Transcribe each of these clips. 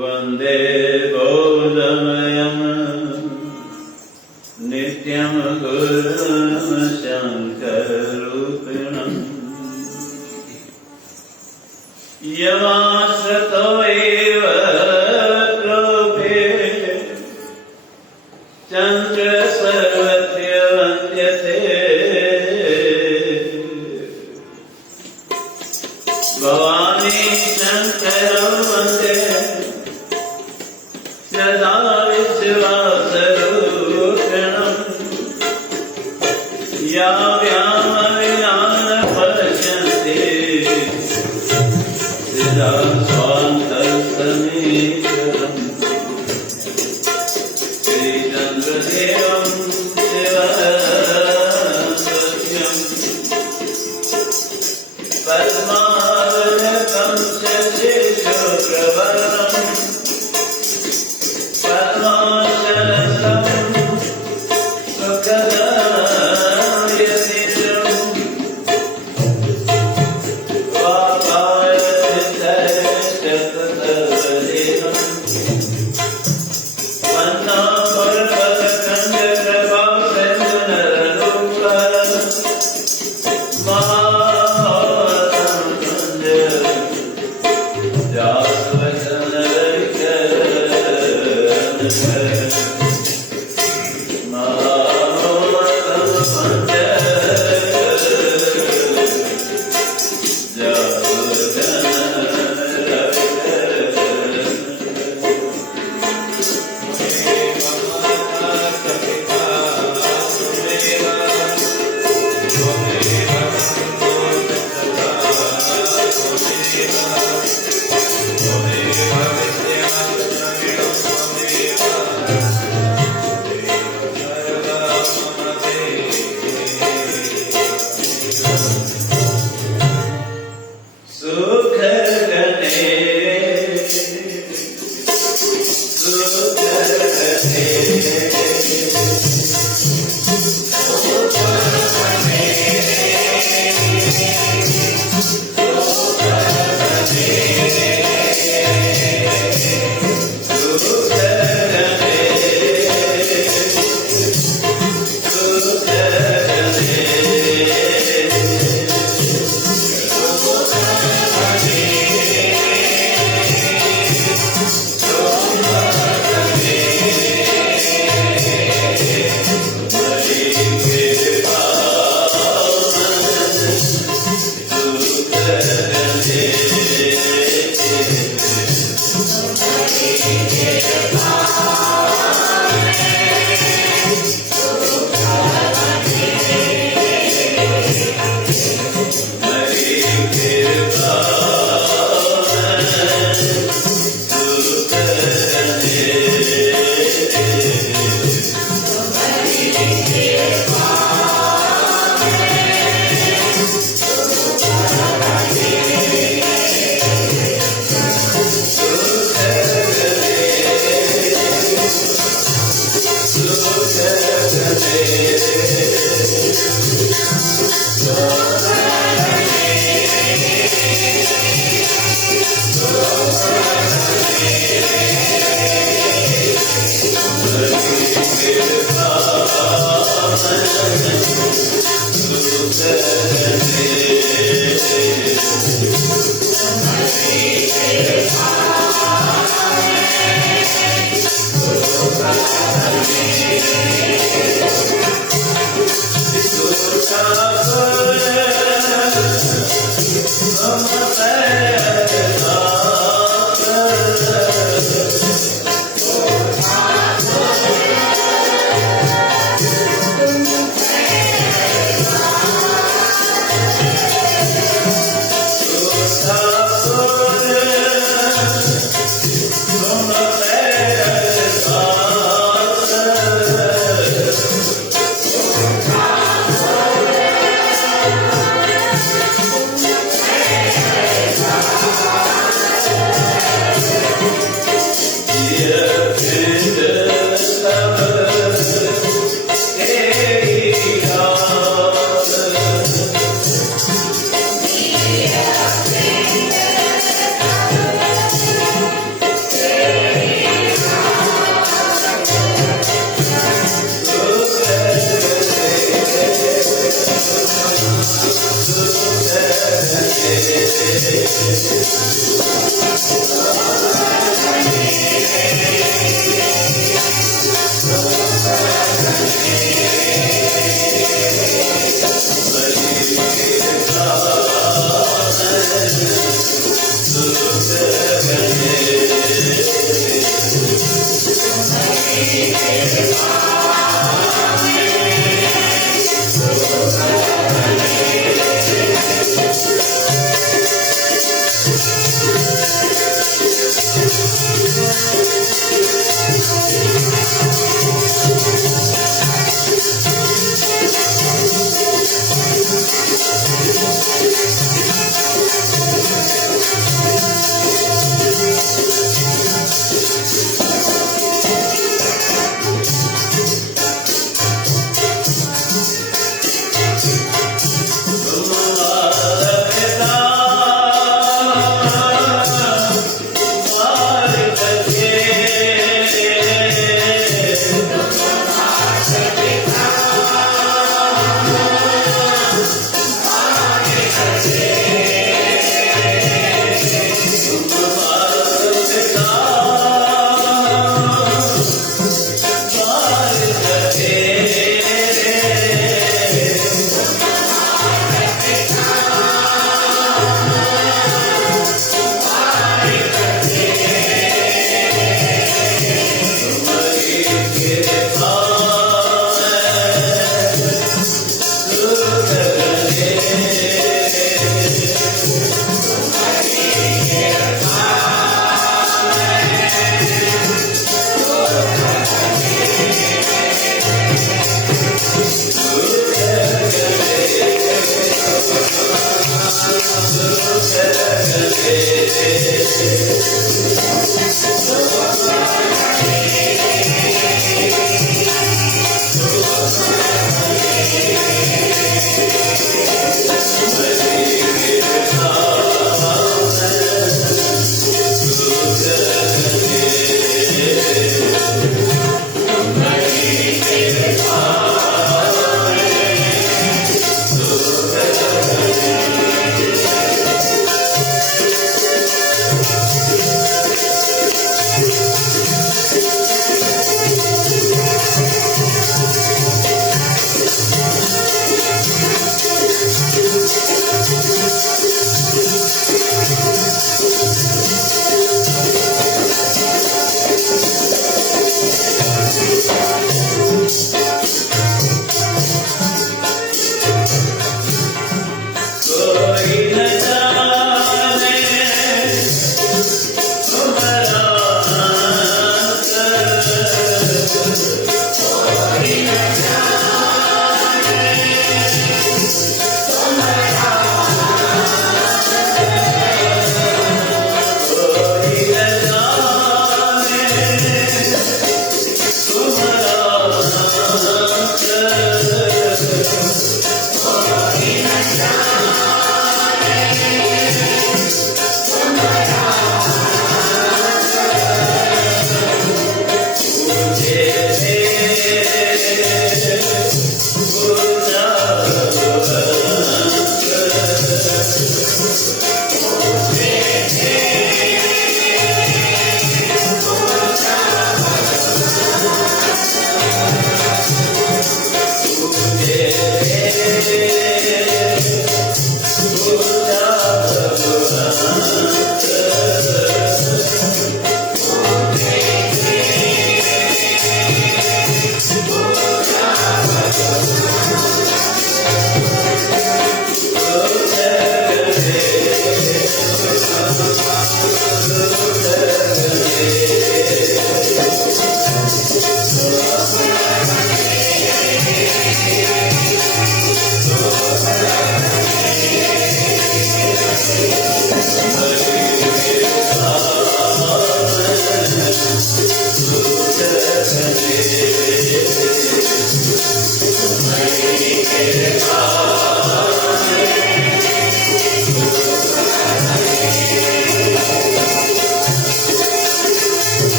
वंदे बोधमयम् नित्यं गुरुं शङ्कररूपिणम् यमाश्रितो एव प्रोभे चन्द्र सर्वस्य वन्द्यते भवानी शङ्करं वन्दे सदा विश्वासरूपिणम् या व्यामविनान पश्यन्ति सदा स्वान्तसमीकरम् श्रीचन्द्रदेवं शिवसत्यम् पद्मावनतं शशिशुक्रवरम्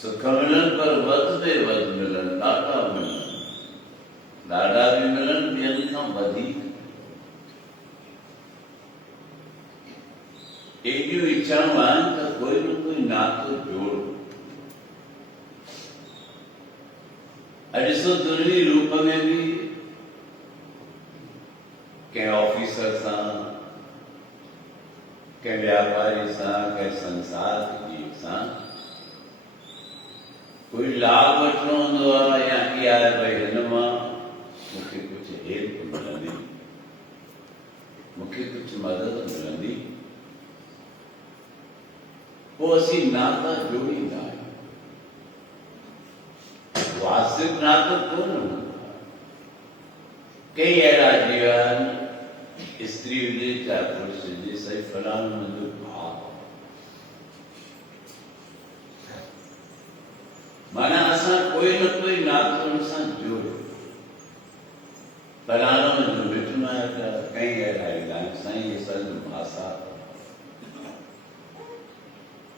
सुख मिलन पर वध ते वध मिलन, ॾाढा मिलन, ॾाढा बि मिलन ॿियनि खां वधीक। एॾियूं इच्छाऊं आहिनि त कोई न कोई नातो जोड़। ॾिसो दुनिया रूप में भी कंहिं ऑफिसर सां, कंहिं व्यापारी सां, कंहिं संसार जीव सां कोई लाभ वठणो हूंदो आहे या की आहे भई हिन मां मूंखे कुझु हेल्प मिलंदी, मूंखे कुझु मदद मिलंदी, पोइ असीं नाता जोड़ींदा आहियूं। वास्तविक नाथ कौन होगा? कई अहिड़ा जीवन स्त्री हुजे चाहे पुरुष हुजे सही फलाणो मुंहिंजो भाउ माना असां कोई न कोई नातो हुन सां जोड़ियो फलाणो मुंहिंजो मिटु माइट कई अहिड़ा ईंदा आहिनि साईं इहे असांजो भासा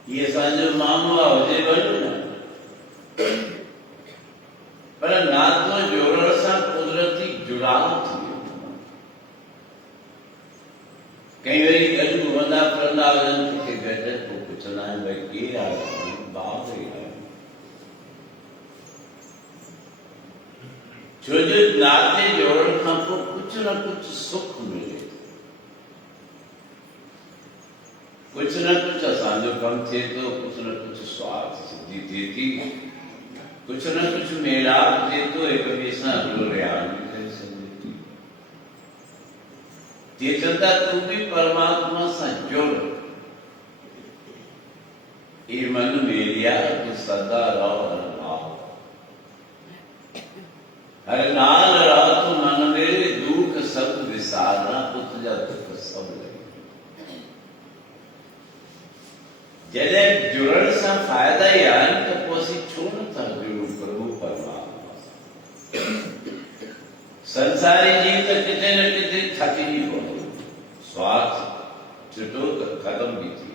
ये असांजो मामो आहे हुजे भले न पर नातो जोड़ण सां कुदरती जुड़ाव थी वियो कई वरी गॾु घुमंदा फिरंदा हुजनि किथे गॾु पोइ पुछंदा आहिनि भई केरु आहे बाप ई आहे छो जो नाते जोड़ण खां पोइ कुझु न कुझु सुख मिले कुछ न कुछ असांजो कम थे तो कुछ न कुछ स्वार्थ सिद्धि थिए थी कुछ न कुछ मेलाप थे तो एक ॿिए सां रियान भी करे सघे थी ते चवंदा तूं बि परमात्मा सां जुड़ ये मन मेलिया तूं सदा रहो हर नाल हर नाल रहो तूं मन मेरे दुख सब विसारना पुत जा दुख सब जॾहिं जुड़ण सां फ़ाइदा ई आहिनि त पोइ असीं छो नथा जुड़ूं प्रभु परमात्मा सां संसारी जीव त किथे न किथे थकिजी पवंदो स्वार्थ छुटो त ख़तम बि थी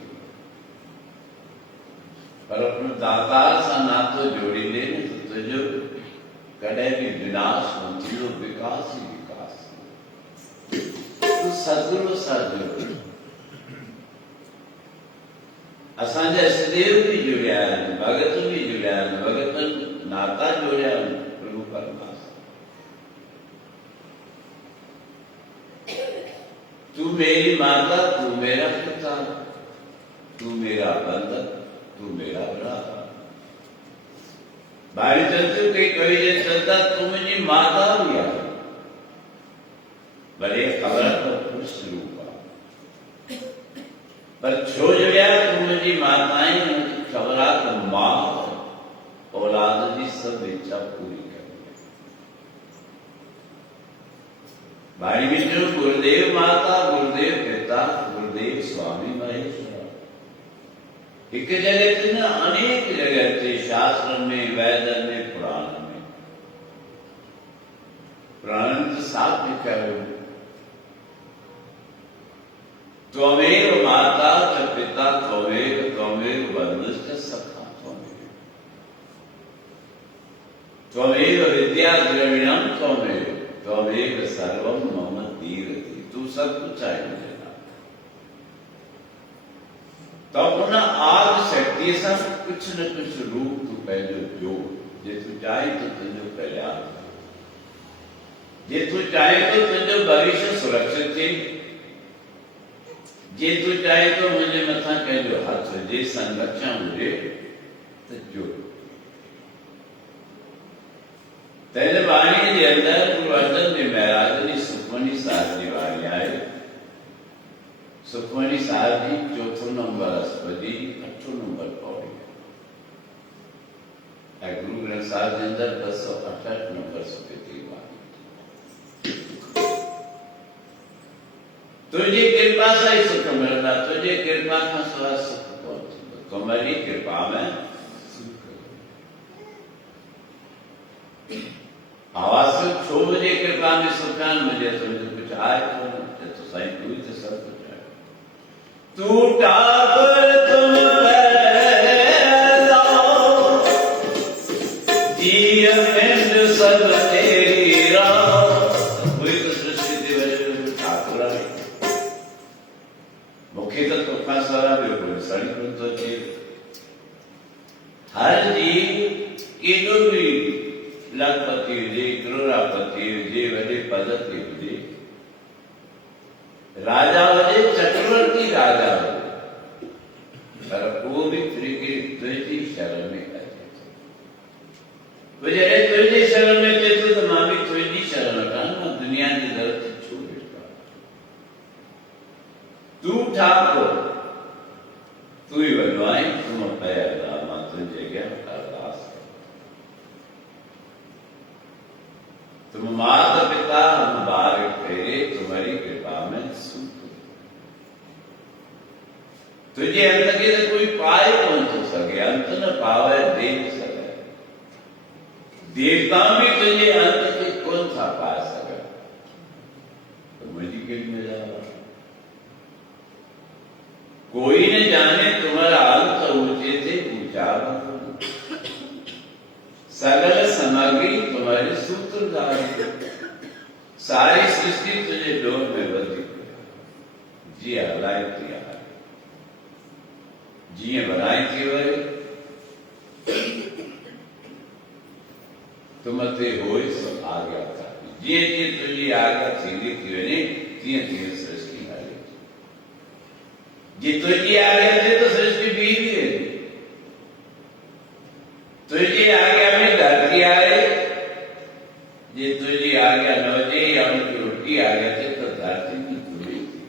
पर अपने दातार सां नातो जोड़ींदे न त तुंहिंजो कॾहिं बि विनाश न थींदो विकास ई विकास तूं सतगुरू सां जुड़ असांजा सदैव भी जुड़िया आहिनि भगत भी जुड़िया आहिनि भगतनि नाता जोड़िया आहिनि प्रभु परमात्मा तू मेरी माता तू मेरा पिता तू मेरा बंधक तू मेरा भ्राता भाई चंद्र कई कवि जे चलता तू मुंहिंजी माता भी आहे भले ख़बर तो पुरुष रूप पर छो जुड़िया तू मुंहिंजी माताएं ख़बर आहे त मां औलाद जी सभु इच्छा पूरी करणी भाई मित्रों गुरुदेव माता गुरुदेव पिता गुरुदेव स्वामी महेश्वर एक जगह ते न अनेक जगह ते शास्त्र में वेदन में पुराण में साफ लिखा है त्वमेव माता च पिता त्वमेव बंधुश्च सखा त्वमेव विद्या द्रविणम त्वमेव सर्वम मम तीरति तू सब कुछ आहे मुंहिंजे नाल तो उन आद शक्ति सां कुछ न कुछ रूप तू पंहिंजो जोड़ जे तू चाहे तो तुंहिंजो कल्याण जे तू चाहे तो तुंहिंजो भविष्य सुरक्षित थिए जे तू चाहे तो मुझे मथा कंहिंजो हथ हुजे संरक्षण हुजे त जोड़ तेरे वाणी जे अंदर गुरु अर्जन देव महाराज जी सुखमनी साहिब जी वाणी आहे सुखमनी साहिब जी चौथो नंबर अस्पदी 8 नंबर पौड़ी है गुरु ग्रंथ साहिब के अंदर 268 नंबर सुखती वाणी तुझी कृपा से ही सुख मिलता तुझे कृपा का सवा सुख पहुंचेगा तुम्हारी कृपा में आवाज छो मुझे कृपा में सुखान मुझे तुझे कुछ आए तो सही तू ही तो सब कुछ है तू ठाकुर तुम पैदा जीव मिंद सब तेरी राह वही तो सृष्टि दिवस ठाकुर है मुख्य तत्व का सारा बिल्कुल सड़ी तो हर जीव की जो भी लखपति हुजे करोड़पति हुजे वॾे पदति हुजे राजा हुजे चक्रवर्ती राजा हुजे पर वो भी तुंहिंजी शरण में अचे थो जॾहिं तुंहिंजी शरण में अचे थो त मां बि तुंहिंजी शरण वठां मां दुनिया जी दर ते छो वेठो तू ठाकुर तू ही वॾो आहीं तूं पए मां तुंहिंजे अॻियां अरदास तुम माता पिता हम बारिक फेरे तुम्हारी कृपा में सुख। तुझे अंत के तो कोई पाए कौन तो सके, अंत न पावे देख सके। देवता भी तुझे अंत के कौन सा पा सके। तो मुझे किल में जा कोई न जाने तुम्हारा अंत ऊंचे से ऊंचा, सगल सामग्री तुम्हारे सूत्रधार। सारी सृष्टि तुझे डोर में बंधी जी हलाई किया जी बनाई थी वही तुम ते होए सो आ गया था जी जी तुझी आ गया थी थी वने तीन तीन सृष्टि हाली जी तुझी आ गया थे तो सृष्टि भी है तुझी आ गया में धरती आए जी तुझी आ गया नौजे या उनकी उल्टी आ गया थे तो धरती की पूरी थी।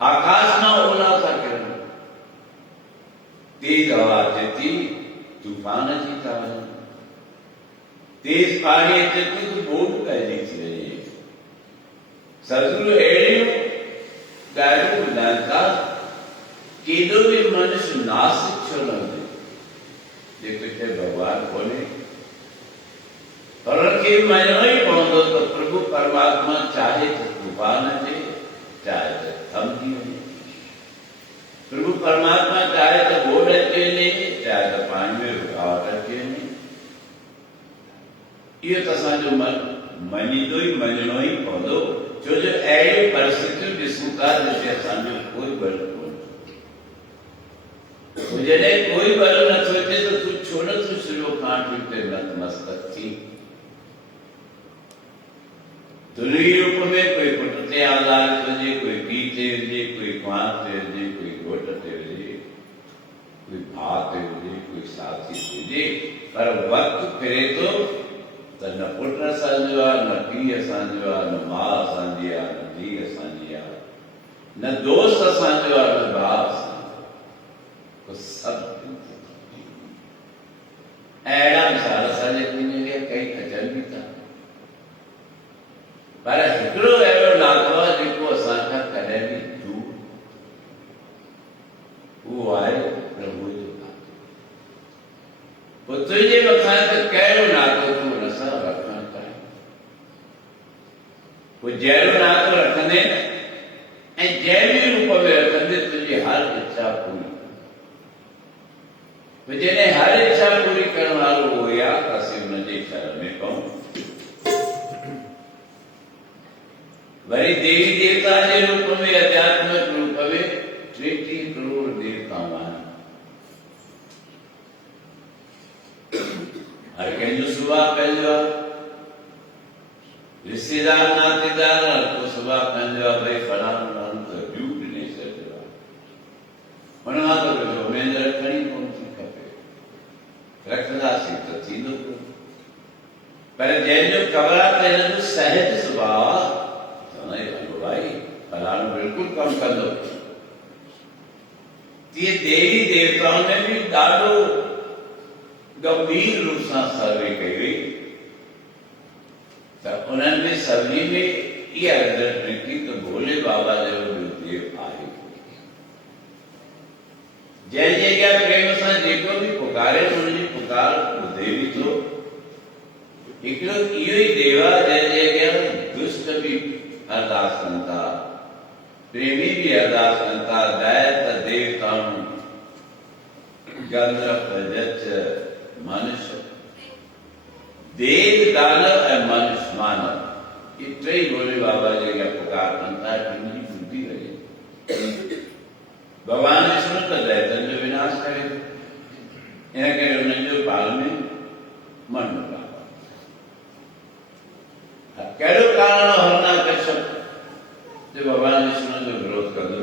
आकाश में ओला सा किरण तेज हवा थी तूफान जीता है तेज पानी तो बोट कहनी थी सदगुरु एड़ियों गायु बुलाता केदो भी मनुष्य नासिक छोड़ दे पिछले भगवान बोले और के महीनों ही पहुंचो तो प्रभु परमात्मा चाहे तो तूफान दे चाहे तो थम दिए प्रभु परमात्मा चाहे तो बोर्ड अच्छे नहीं चाहे तो पानी में रुकावट अच्छे नहीं ये तो साजो मनी दो ही महीनों ही पौधो जो ऐसी परिस्थिति विस्मकार जैसे साजो कोई बल मुझे कोई बल न सोचे तो तू छोड़ तू सिरो कांट पे नतमस्तक थी दुर्गी रूप में कोई पुटते आधार तुझे कोई पीते हुए कोई क्वांते हुए कोई घोटते हुए कोई भाते हुए कोई साथी हुए पर वक्त फिरे तो न पुट असांजो आहे न पीउ असांजो आहे न मां असांजी आहे न धीउ असांजी आहे न दोस्त असांजो आहे न भाउ असांजो सभु अहिड़ा मिसाल असांजे दुनिया कई अचनि बि था पर हिकिड़ो अहिड़ो नातो आहे जेको असांखां कॾहिं बि दूर उहो आहे प्रभु जो नातो पोइ तुंहिंजे मथां त कहिड़ो नातो तूं हुन सां रखणु चाहीं पोइ जहिड़ो नातो रखंदे ऐं जंहिं बि रूप में रखंदे तुंहिंजी हर इच्छा पूरी पोइ जॾहिं हर इच्छा पूरी करण वारो उहो आहे त असीं हुनजे शरण में पऊं वरी देवी देवता के रूप में आध्यात्मिक रूप में 30 करोड़ देवता हर कंहिंजो सुभाउ पंहिंजो आहे रिश्तेदार नातेदार को सुभाउ पंहिंजो आहे भई फलाणो माण्हू त ड्यूट नेचर जो आहे हुन खां त कुझु उमेद रखणी कोन थी खपे रखंदासीं त थींदो पर जंहिंजो ख़बर आहे त हिन जो सहज सुभाउ आहे भाई फलाणो बिल्कुल कम कर दो ये देवी देवताओं ने भी ॾाढो गंभीर रूप से सर्वे कई हुई तो उन्होंने सभी में ये अर्जन की तो भोले बाबा जो देव आए जय जय क्या प्रेम से जेको भी पुकारे उनकी पुकार देवी तो हिकिड़ो इहो ही देवा जय जय क्या दुष्ट भी अरदास कंता प्रेमी भी अरदास कंता दैत देवताऊं गंधर्व जच मनुष्य देव दानव और मनुष्य मानव ये टे बोले बाबा जी का पुकार कंता है बुद्धि रही भगवान विष्णु तो दैतन जो विनाश करे इन करे उन्हें जो पाल में मन लगा कहिड़ो कारण हरना कश्यप जो भगवान विष्णु जो विरोध कर दो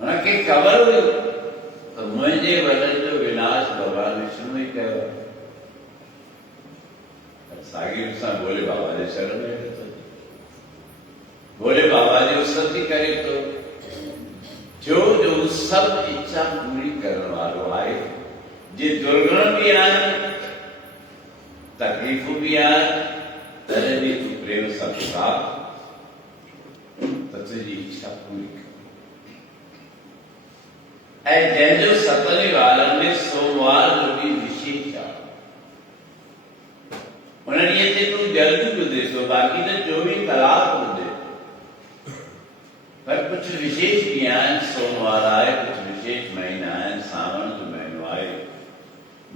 हुनखे ख़बर हुई तो मुझे वचन जो विनाश भगवान विष्णु ही कयो साॻी रूप सां भोले बाबा जे शरण में भोले बाबा जी उस्तति करे तो जो सब इच्छा पूरी करण वालो आहे जे दुर्गुण भी आहिनि प्यार तरह जी तू प्रेम सब साथ तत्व जी इच्छा पूरी ऐ जैजो सतने वालन में सोमवार जो भी विशेष आ उन्होंने ये थे तुम जल्दी को दे दो बाकी तो 24 कलाक को दे पर कुछ विशेष ज्ञान सोमवार आए कुछ विशेष महीना आए सावन जो महीनो आए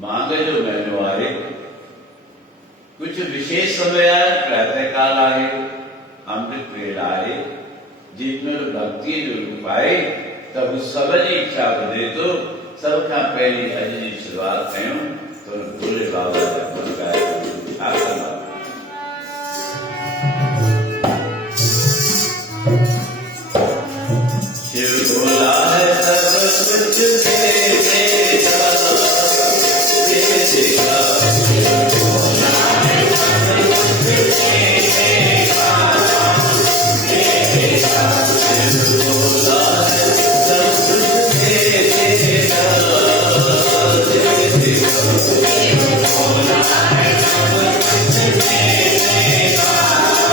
मांग जो महीनो आए कुछ विशेष समय आए प्रातः काल आए अमृत वेल आए जिसमें भक्ति जो रूप आए तब सब जी इच्छा बदे तो सब का पहली अज जी शुरुआत कयूं तो भोले बाबा का मन गाया आशीर्वाद शिव भोला है सब कुछ दे देगा दे देगा शिव भोला है सब कुछ दे देगा दे देगा शिव भोला है सब कुछ दे देगा दे देगा शिव भोला है सब कुछ दे देगा दे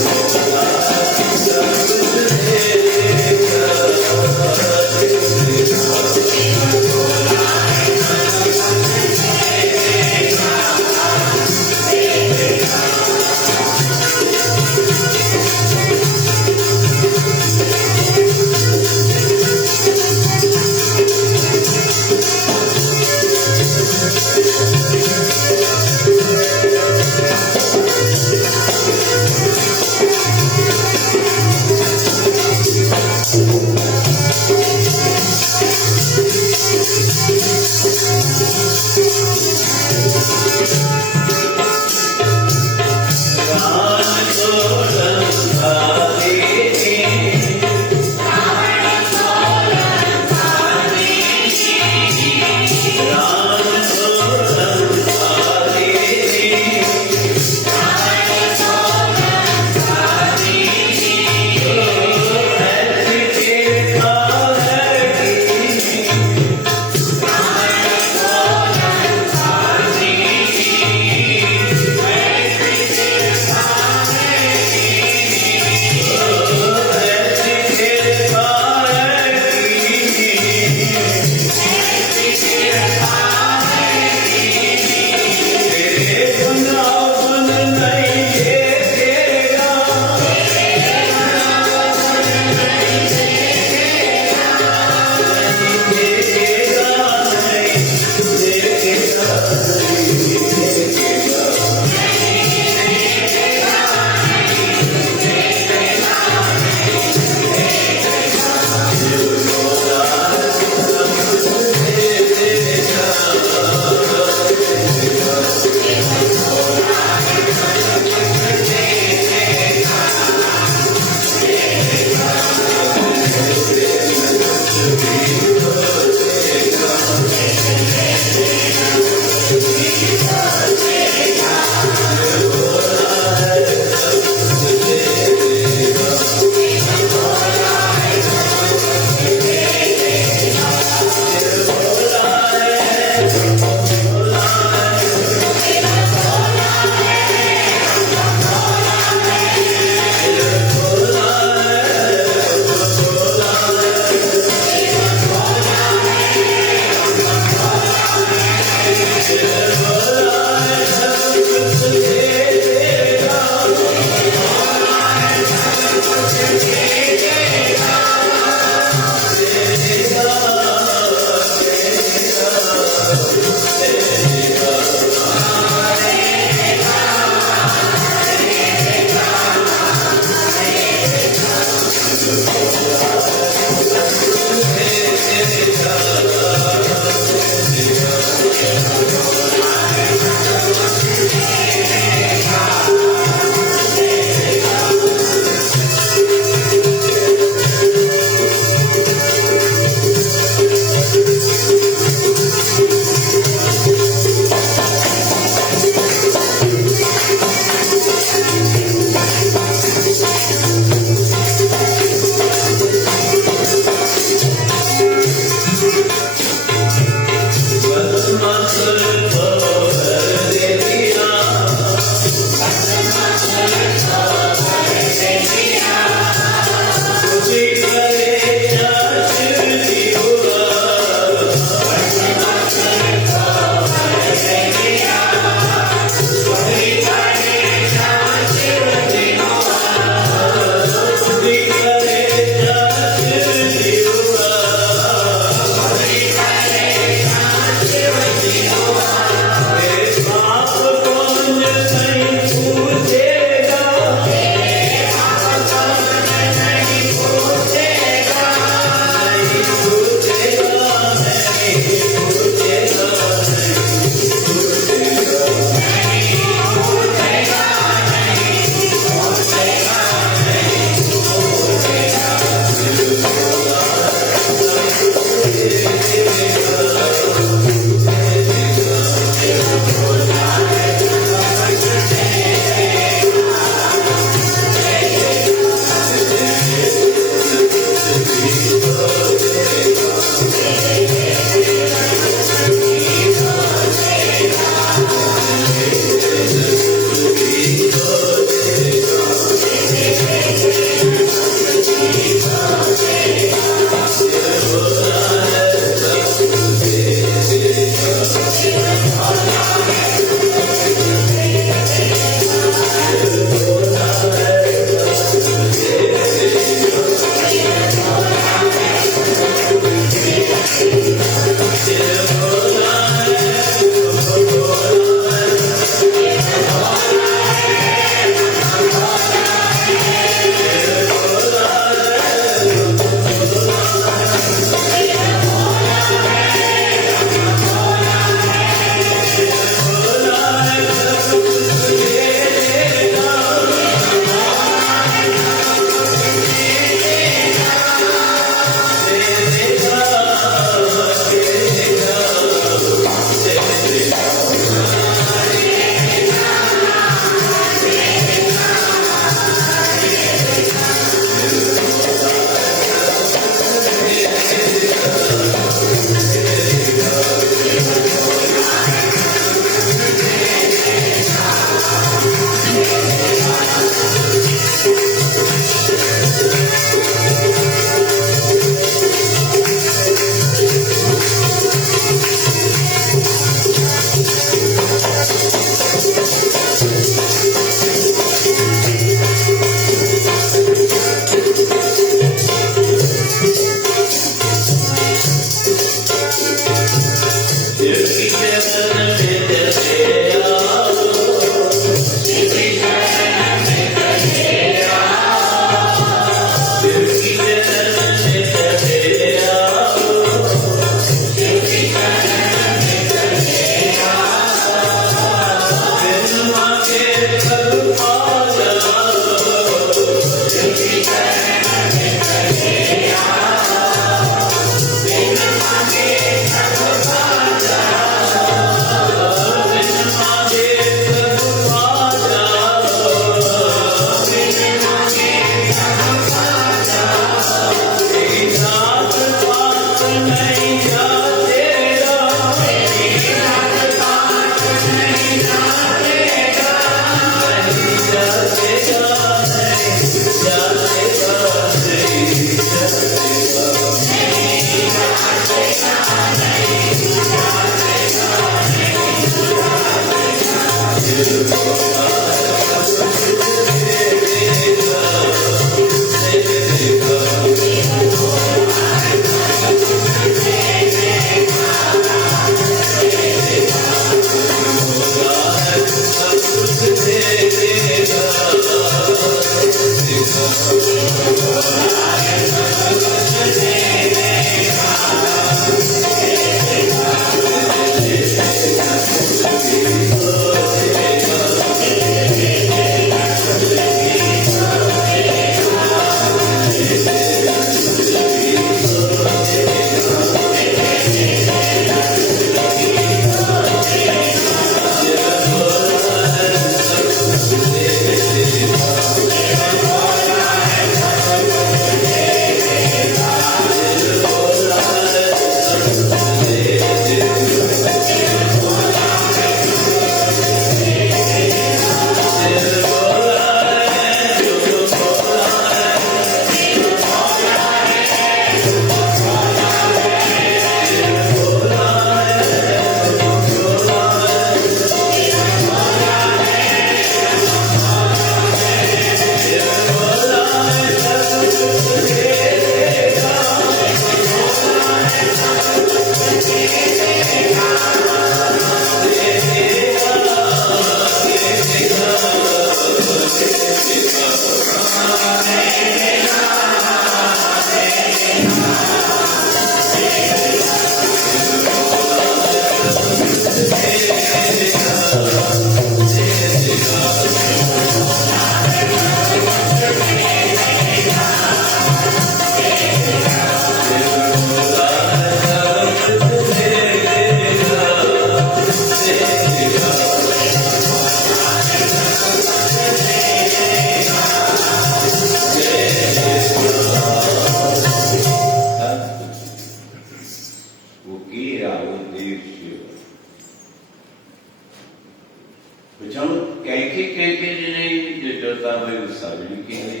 सभी की नहीं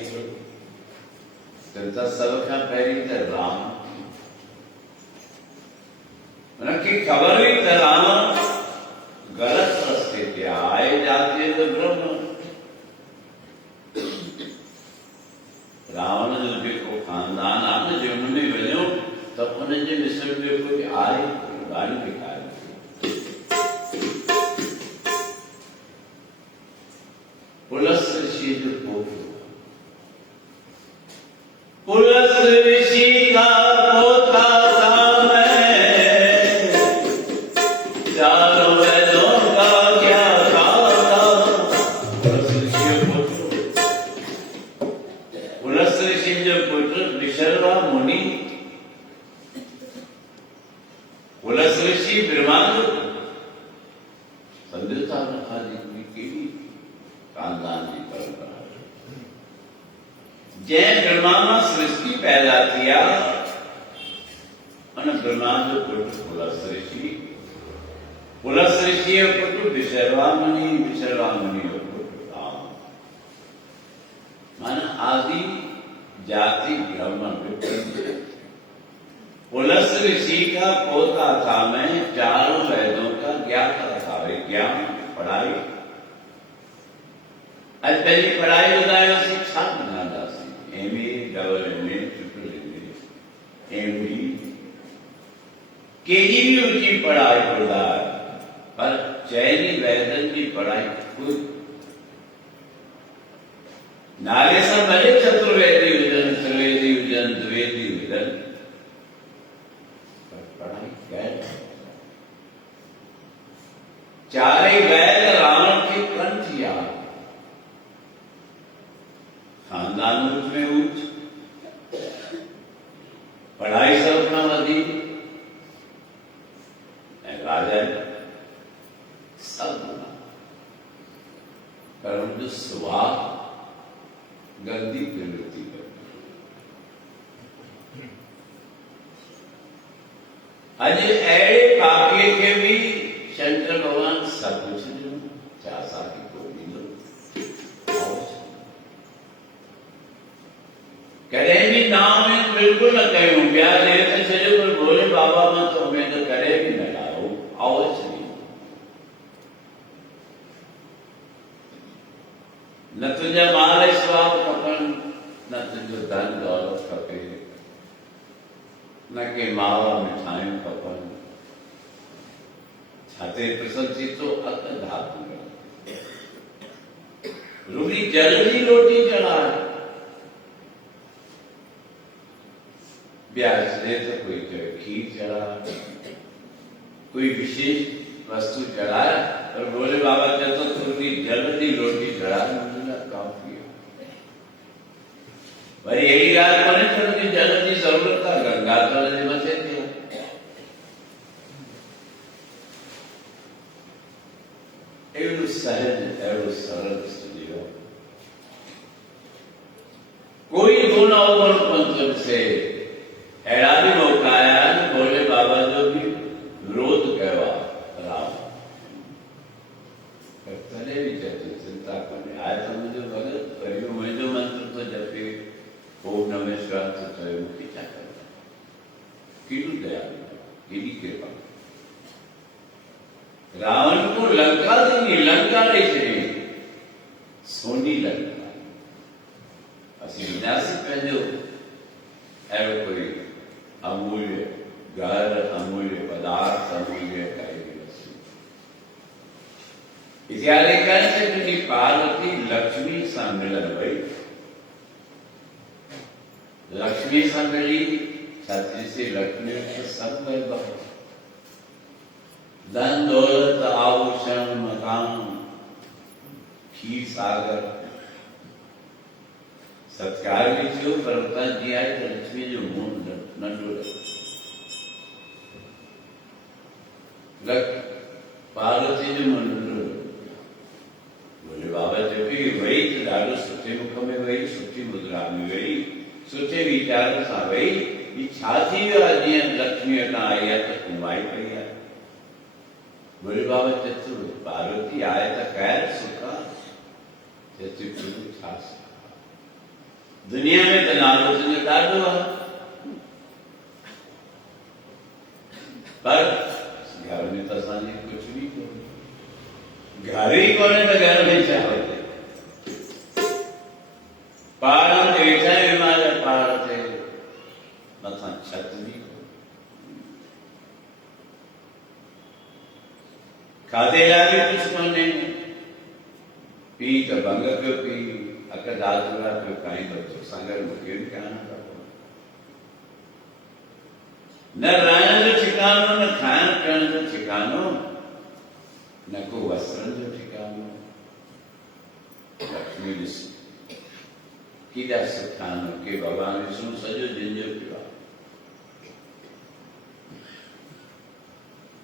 तो सब का पहली तो राम उनकी खबर हुई तो राम गलत रास्ते पे आए जाते तो ब्रह्म रावण जो देखो खानदान आपने जो उन्होंने बनो तब उन्हें जो मिस्र में कोई आए गाड़ी के कारण पुलस ऋषि जो पुलस ऋषि का पोता था मैं, चारों वेदों का क्या था। पुलस ऋषि जो पुत्र विशर्वा मुनि, पुलस ऋषि ब्रह्मांड संदेशा आदि की खानदान की परंपरा जै ब्रह्मा में सृष्टि पैदा किया અને ब्रह्मा जो पुत्र पुलस ऋषि, पुलस ऋषि पुत्र विशर्वा मुनि पुत्र राम माना आदि जाति ब्राह्मण विप्र। पुलस ऋषि का पोता था मैं, चारों वेदों का ज्ञाता था। विज्ञान पढ़ाई आज पहली पढ़ाई बताया शिक्षा बनाना सी MA double MA triple MA MD KG भी ऊंची पढ़ाई पढ़ा पर चैनी वैदन की पढ़ाई कोई नारे सब भले Chaturvedi vision Trivedi vision Dwivedi vision पढ़ाई क्या चारे वैद रावण के कंठ याद खानदान में उच्च पढ़ाई सपना वधी राजा सब पर उनके स्वभाव गंदी प्रवृत्ति कर अजय ऐड़े काके के भी शंकर भगवान सब कुछ चासा की कोई लो करे भी नाम में बिल्कुल न कहूं प्यार देते चले पर बोले बाबा मत तो हमें तो करे भी न लाओ अवश्य नहीं न तुझे माल स्वाद खपन न तुझे धन दौलत खपे न के मावा मिठाइयों खपन छाते प्रसन्न तो अत धातु रूबी जल्दी रोटी चढ़ाए ब्याज दे तो कोई खीर चढ़ा कोई विशेष वस्तु चढ़ाया और बोले बाबा जब तो थोड़ी जल्दी रोटी चढ़ा काफी भाई यही रात बने थोड़ी जल्दी जरूरत था गंगा चलने बचे थे एवं सहज एवं सरल स्टूडियो कोई गुण अवगुण पंचम से एडादी मौकाया बोले बाबा जो भी विरोध कहवा राम चले भी चलते चिंता करने आए तो मुझे भगत करियो मुझे मंत्र तो जपे ओम नमः शिवाय तो चले मुक्ति क्या करना किलू दया किली कृपा रावण को लंका देंगे लंका नहीं चलेगी सोनी लंका असि विनाशी पहले एवं कोई अमूल्य घर अमूल्य पदार्थ अमूल्य इत्यादि कहते कि पार्वती लक्ष्मी सम्मिलन भई लक्ष्मी सम्मिली छात्री से लक्ष्मी के सब धन दौलत आभूषण मकान खीर सागर सत्कार भी थो पर जी आए तो लक्ष्मी जो मुंह न डोले पार्वती जो मन बोले बाबा जब भी वही तो डालो सुठे मुख में वही सुठी मुद्रा में वही सुठे विचार सा वही छाती जीअं लक्ष्मी वटां आई है तो कुमाई पई है बोले बाबा चतुर पार्वती आए तो खैर सुखा चतुर छा दुनिया में तो नालो तुझे ॾाढो आहे, पर घर में तो असांजे कुछ भी कोन्हे। घर ही कोन्हे तो घर में छा हुजे? पहाड़नि ते वेठा आहियूं, हिमालय पहाड़ ते, मथां छत बि कोन्हे, खाधे लाइ बि कुझु कोन्हे, पीउ त भंग पियो पीउ, अक दादरा पियो खाईंदो, तोसां गॾु मूंखे बि खाइणा था पवनि। न रहण जो ठिकानो, न खाइण पीअण जो ठिकानो, न को वस्त्रनि जो ठिकानो। लक्ष्मी ॾिस केॾा सुठा आहिनि, के भॻवान विष्णु सॼो झिंजो पियो आहे।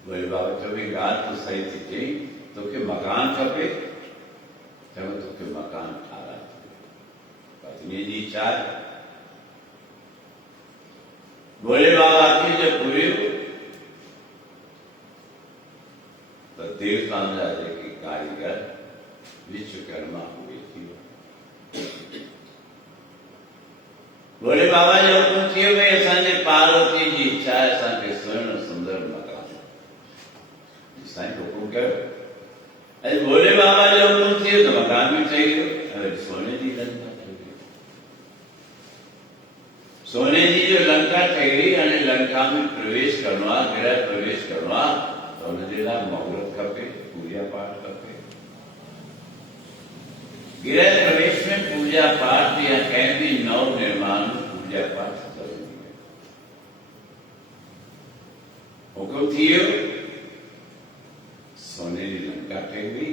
भोले बाबा चयो भई ॻाल्हि तूं सही थी चई, तोखे मकान खपे, चयो तोखे मकान ठाराए, पत्नीअ जी इच्छा आहे। भोले बाबा अखियुनि जो पूरियो त देवताउनि जा जेके कारीगर विश्वकर्मा उहे थी विया। भोले बाबा जो हुकुम थियो भई असांजे पार्वती जी इच्छा आहे असांखे सुहिणो सुंदर मकान। साईं हुकुम कयो, अॼु भोले बाबा जो हुकुम थियो त मकान बि ठही वियो। अॼु सोने जी लंका ठही वई, सोने जी जो लंका ठही वई। हाणे लंका में प्रवेश करणो आहे, गृह प्रवेश करणो आहे, त हुनजे लाइ मुहूर्त खपे, पूजा पाठ खपे। गृह प्रवेश में पूजा पाठ या कंहिं बि नव निर्माण में पूजा पाठ ज़रूरी है। हुकुम थी वियो, सोने जी लंका ठही वई।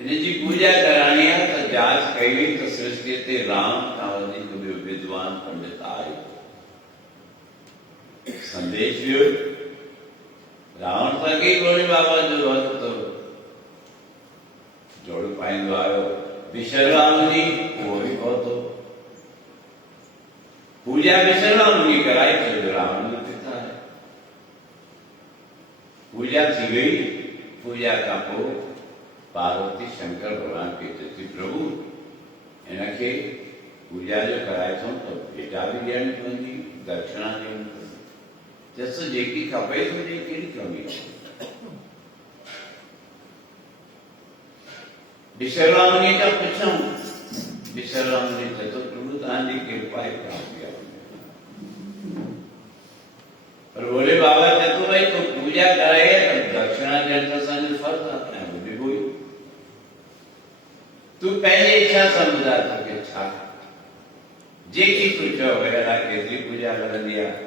इनजी पूजा कराणी आहे त जांच कई वई त सृष्टि ते राम खां वधीक ॿियो विद्वान पंडित आहे। संदेश वियो, रावण त अॻे भोले बाबा जो वक़्तु जोड़ पाईंदो आयो, विशर्मा मुनि उहो बि पहुतो। पूजा विशर्मा मुनि कराई त रावण जो पिता है। पूजा थी वई, पूजा खां पोइ पार्वती शंकर भगवान खे चए थी प्रभु इनखे पूजा जो कराए थो त भेटा बि ॾियणी पवंदी, दक्षिणा ॾियणी पवंदी। चयसि जेकी खपे तुंहिंजी कहिड़ी कमी आहे। विशर्मा मुनि खां पुछूं, विशर्मा मुनि चए थो प्रभु तव्हांजी कृपा ई काफ़ी आहे। पर भोले बाबा चए थो भई तूं पूजा कराए त दक्षिणा ॾियण त असांजो फर्ज़ु आहे, तू पहले इच्छा समझा तोखे छा जेकी तू चओ भई अलाए केतिरी पूजा लॻंदी आहे।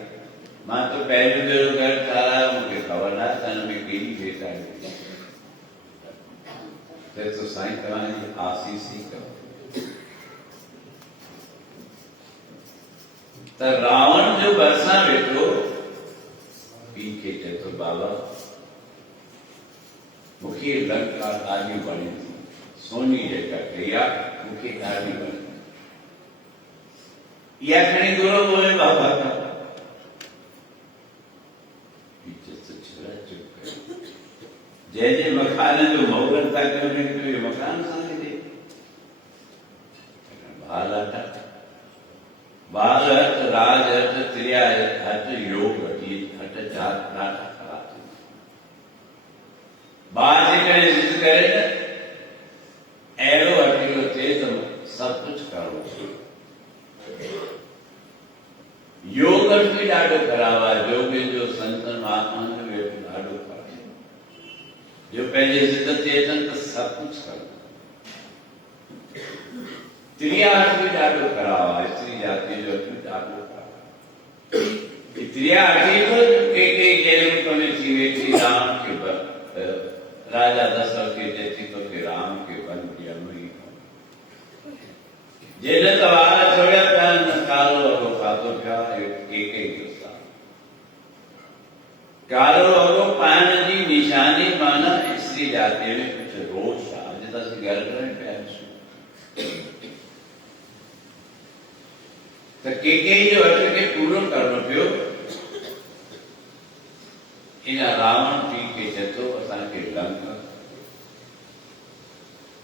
मां तो पहिरियों भेरो घर ठारायो, मूंखे ख़बर न आहे त हिन में कहिड़ी भेट आहे। चए थो साईं तव्हांजी आसीस ई कयो। त रावण जो भरिसां वेठो पीउ खे चए थो बाबा मूंखे लंका ॾाढी वणी, सोनी जेका ठही आहे मूंखे ॾाढी वणी, इहा खणी घुरो भोले बाबा खां। जंहिंजे मकान जो मुहूर्त था कयूं मकान असांखे ॾे। बाल हट, बाल हट, राज हट, त्रिया हट, योग हटी हट, जात ॾाढा ख़राब थी। ॿार जेकॾहिं ज़िद करे न अहिड़ो हटीलो थिए त सभु कुझु करिणो। योग बि ॾाढो ख़राबु आहे, योग जो संतन महात्माउनि जो वेठो ॾाढो ख़राबु जो पंहिंजे ज़िद ते अचनि त सभु कुझु करिणो। त्रियाहट बि ॾाढो ख़राबु आहे, स्त्री जाति जो बि ॾाढो ख़राबु आहे। त्रियाहटी के जहिड़े रूप में थी वेठी राम खे राजा दशरथ खे चए थी तोखे राम खे वन ॾियणो ई कोन्हे। जंहिं त वार छोड़िया पिया न कालो वॻो पातो पिया, कालो वॻो पाइण जी निशानी माना स्त्री जाति में कुझु रोष आहे। अॼु त असीं घर में पिया त केकई जो हट खे पूरो करणो पियो। इन रावण पीउ खे चए थो असांखे लंका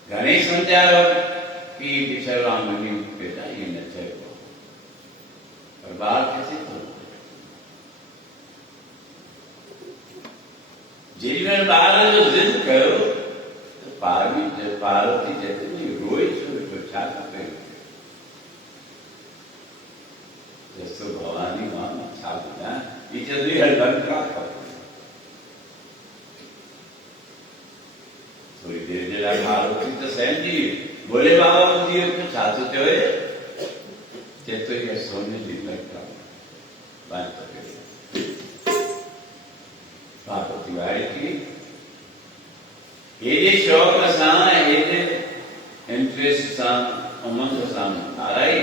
घणेई सम्झायो कि विचराम नहीं बेटा ये न थे और बाहर कैसे तो जीवन बाहर जो जिद करो तो पार्वती जैसे नहीं रोई तो छा पे जैसे भवानी मां छा बना इतनी हड़बड़ा थोड़ी देर जला पार्वती तो सहन जी बोले बाबा मुझे कुछ छाते हुए तो ये सोने दिन लगता बात करके पार्वती आई की ये शौक सा ये इंटरेस्ट सा उमंग सा नाराई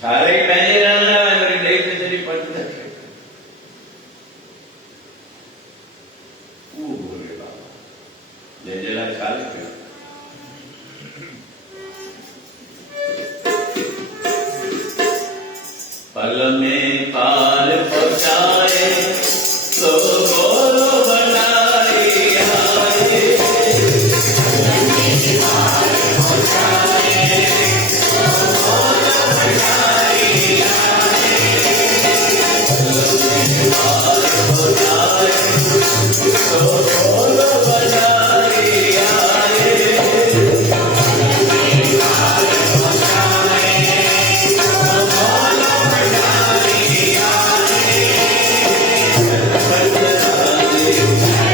छारे पहले रहना मेरी नहीं तो तेरी पट रखे वो बोले बाबा जय जला छाले पे पल में पार पहुंचाए तो बोलो बनाए आए पल में पार पहुंचाए तो बोलो बनाए आए पल में पार पहुंचाए तो बोलो बनाए आए पल में पार पहुंचाए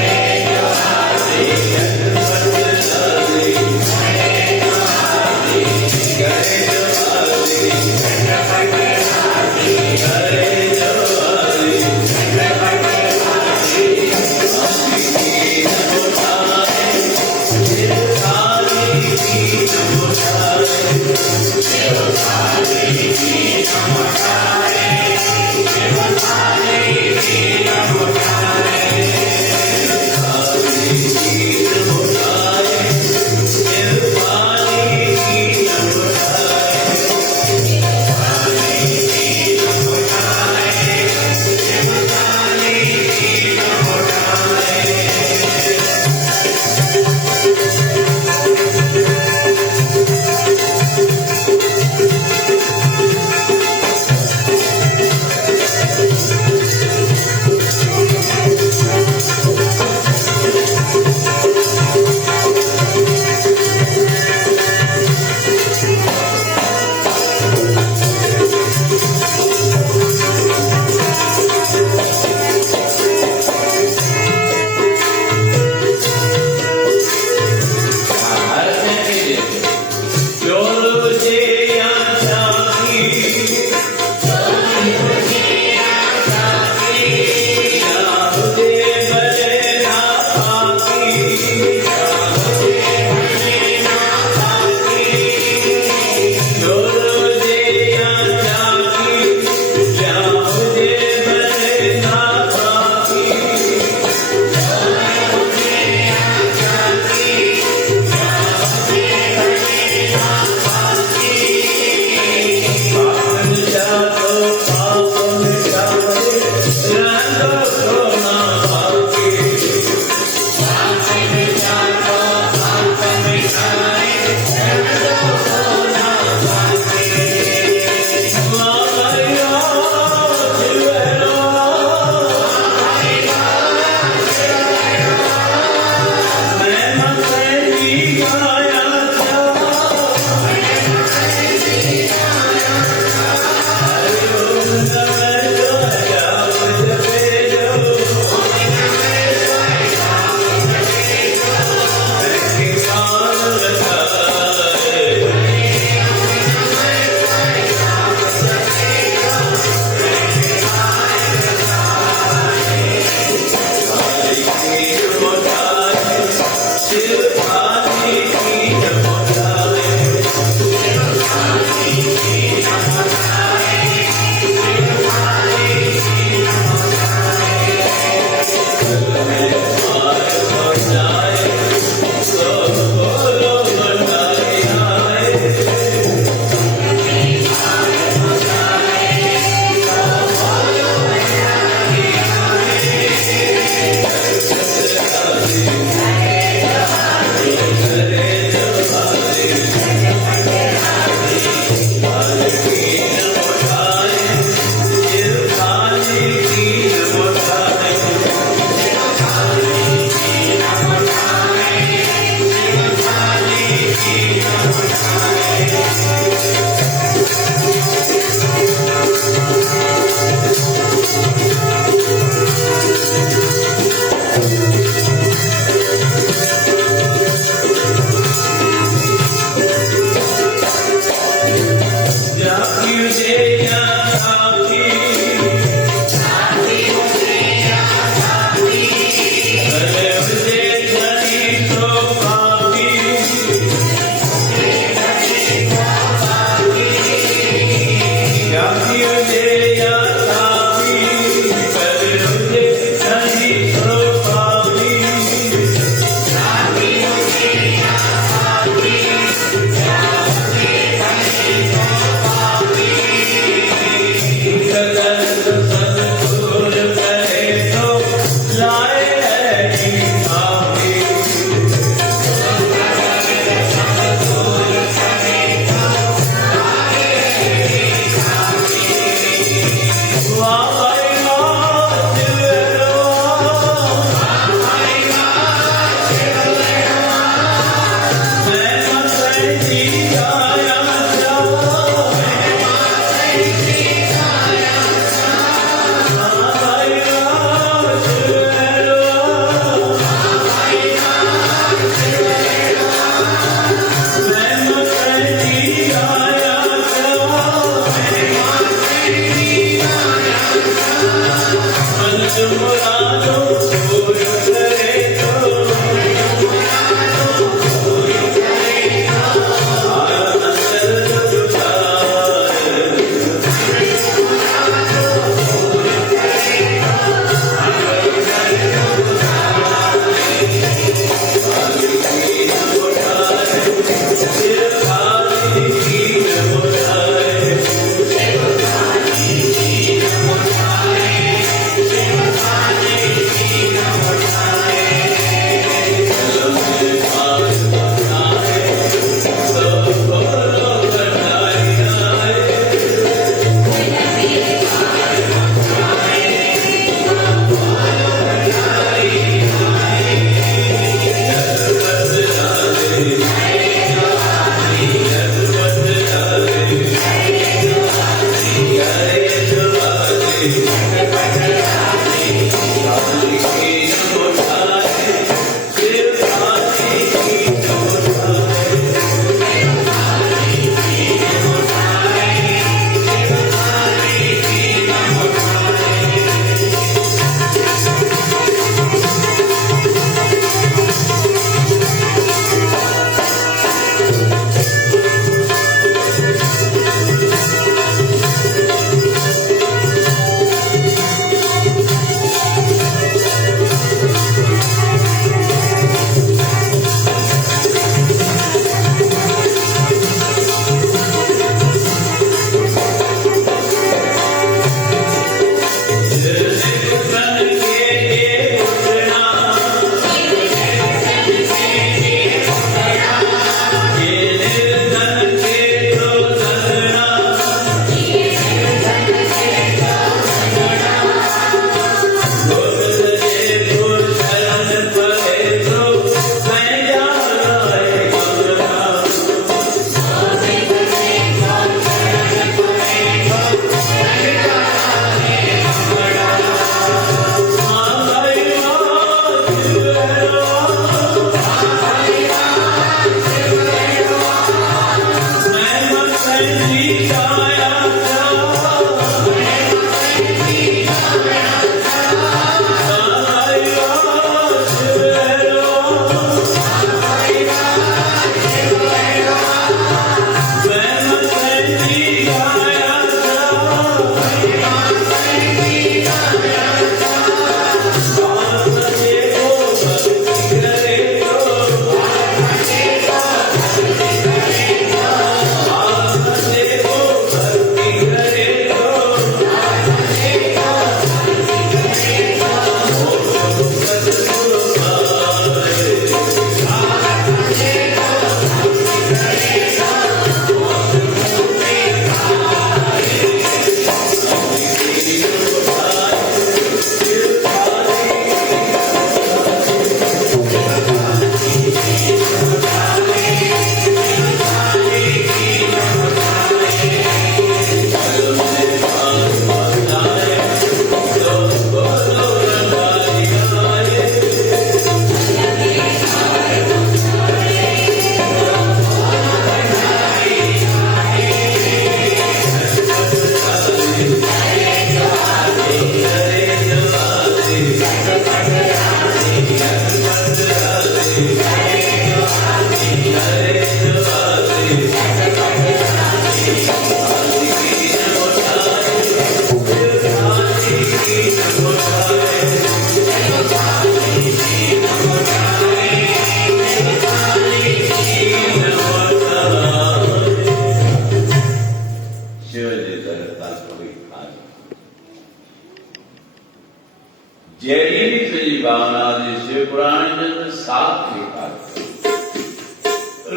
जहिड़ी बि तुंहिंजी भावना हुजे शिव पुराण जे अंदरि साफ़ लिखा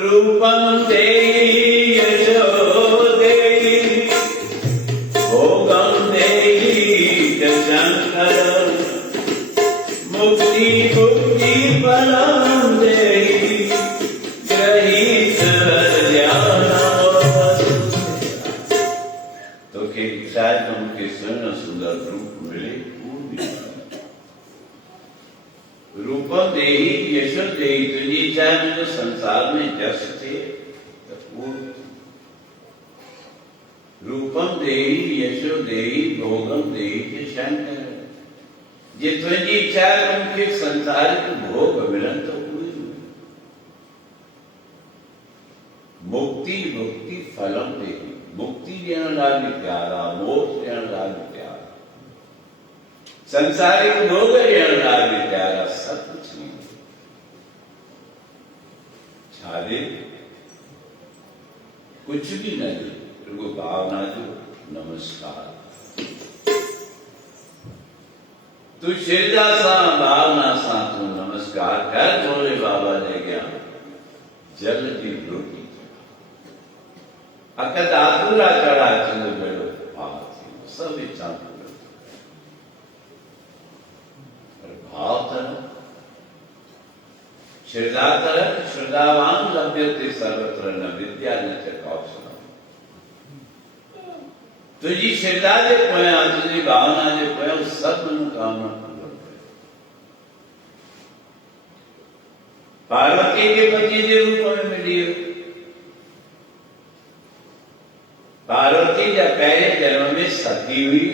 रूपम देहि यशो देहि भोगम देहि च शंकर मुक्ति मुक्ति फलम देहि ग्रहीत ज्ञान। तो के शायद तुमके सुन सुंदर रूप मिले रूपम देहि यशो देहि तुझी इच्छा में जो संसार में जस थे वो रूपम देहि यशो देहि भोगम देहि के शंकर जे तुझी इच्छा तुमके संसार के भोग मिलन तो पूरी मुक्ति मुक्ति फलम देहि मुक्ति देने लागे प्यारा मोक्ष देने लागे प्यारा संसारिक भोग देने लागे प्यारा सब कुछ नहीं छाले कुछ भी नहीं उनको भावना जो नमस्कार तू श्रद्धा सा भावना सा तू नमस्कार कर भोले बाबा ने गया जल की रोटी अकद आधुरा चढ़ा चंद्र बेड़ो सब इच्छा भाव तरह श्रद्धा तरह श्रद्धावान लभ्यते सर्वत्र न विद्या न च कौशलम तुझी श्रद्धा जे पोयां तुझी भावना जे पोयां सब मनोकामना पूर्ण करे पार्वती के पति जे रूप में मिली पार्वती जब पहले जन्म में सती हुई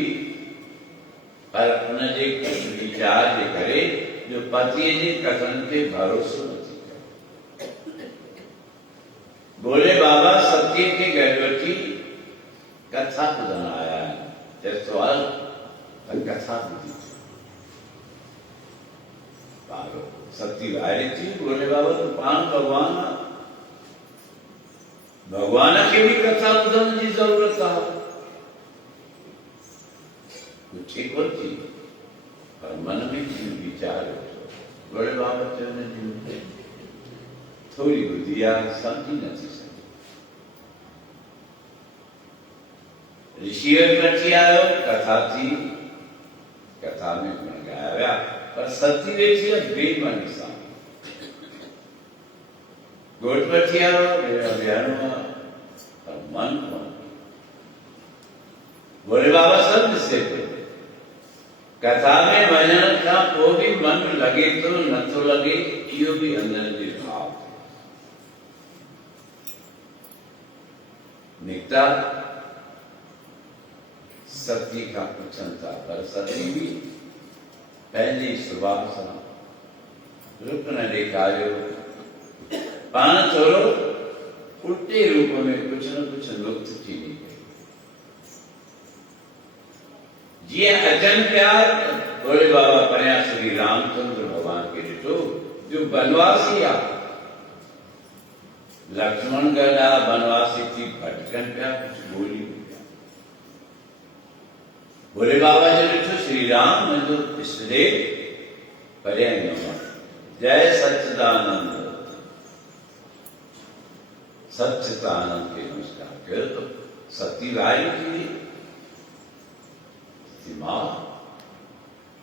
पर उनजे विचार जे करे जो पति जे कथन के भरोसो नहीं करे बोले बाबा सत्य के गर्भवती कथा ॿुधण आया आहिनि जब सवाल कथा ॿुधी सती वायरी थी बोले बाबा तू पाण भगवान भगवान के भी कथा ॿुधण जी ज़रूरत आहे ठीक होती पर मन में विचार बोले बाबा चवण जी थोड़ी बुद्धि आहे समझी नथी सघे ऋषि वटि आयो कथा थी कथा में गुण गाया विया पर सती वेठी बेमन सां घोट वठी आयो विहणो पर मन कोन बोले बाबा सब ॾिसे पियो कथा में वञण खां पोइ बि मन लगे तो नथो लगे इहो भी अंदर जे भाव निकता सती का पुछन था पर सती भी पहले स्वभाव सां रुक न ॾेखारियो पाण थोरो उल्टे रूप में कुछ न कुछ लुप्त थी निकिरे जीअं अचनि पिया भोले बाबा परियां श्री रामचंद्र भगवान खे ॾिठो जो बनवासी आहे लक्ष्मण गॾा बनवासी थी भटकनि पिया कुछ ॻोल्हियूं पिया भोले बाबा जो ॾिठो श्री राम मुंहिंजो इष्टदेव परियां ई न जय सच्चिदानंद सच्चिदानंद के नमस्कार कयो तो सती राय की मां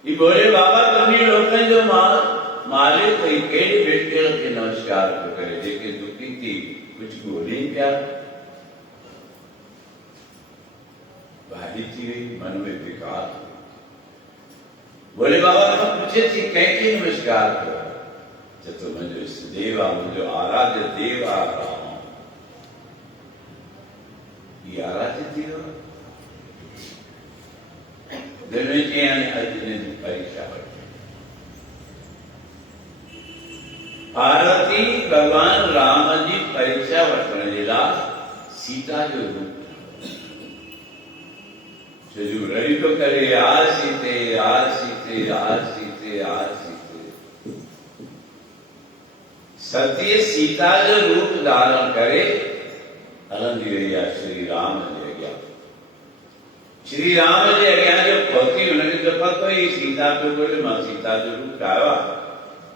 ये बोले बाबा तुम्हें लोगन जो मारे कोई केड़ी बेटे के नमस्कार तो करे जेके दुखी थी कुछ बोली क्या भारी थी मन में विकार बोले बाबा तुम पूछे थी कैसे नमस्कार करो तो मुझे इस देवा मुझे आराध्य देव आ रहा हूं ये आराध्य देव परीक्षा पार्वती भगवान राम जी परीक्षा वठण जे लाइ सीता जो रूप जो रही तो करे आज सीते आज सीते आज सीते आज सीते सत्य सीता जो रूप धारण करे हलंदी रही आहे श्री राम जे अॻियां श्री राम जे अॻियां जो पहुती हुनखे त कोई सीता पे बोले मां सीता जो रूप आया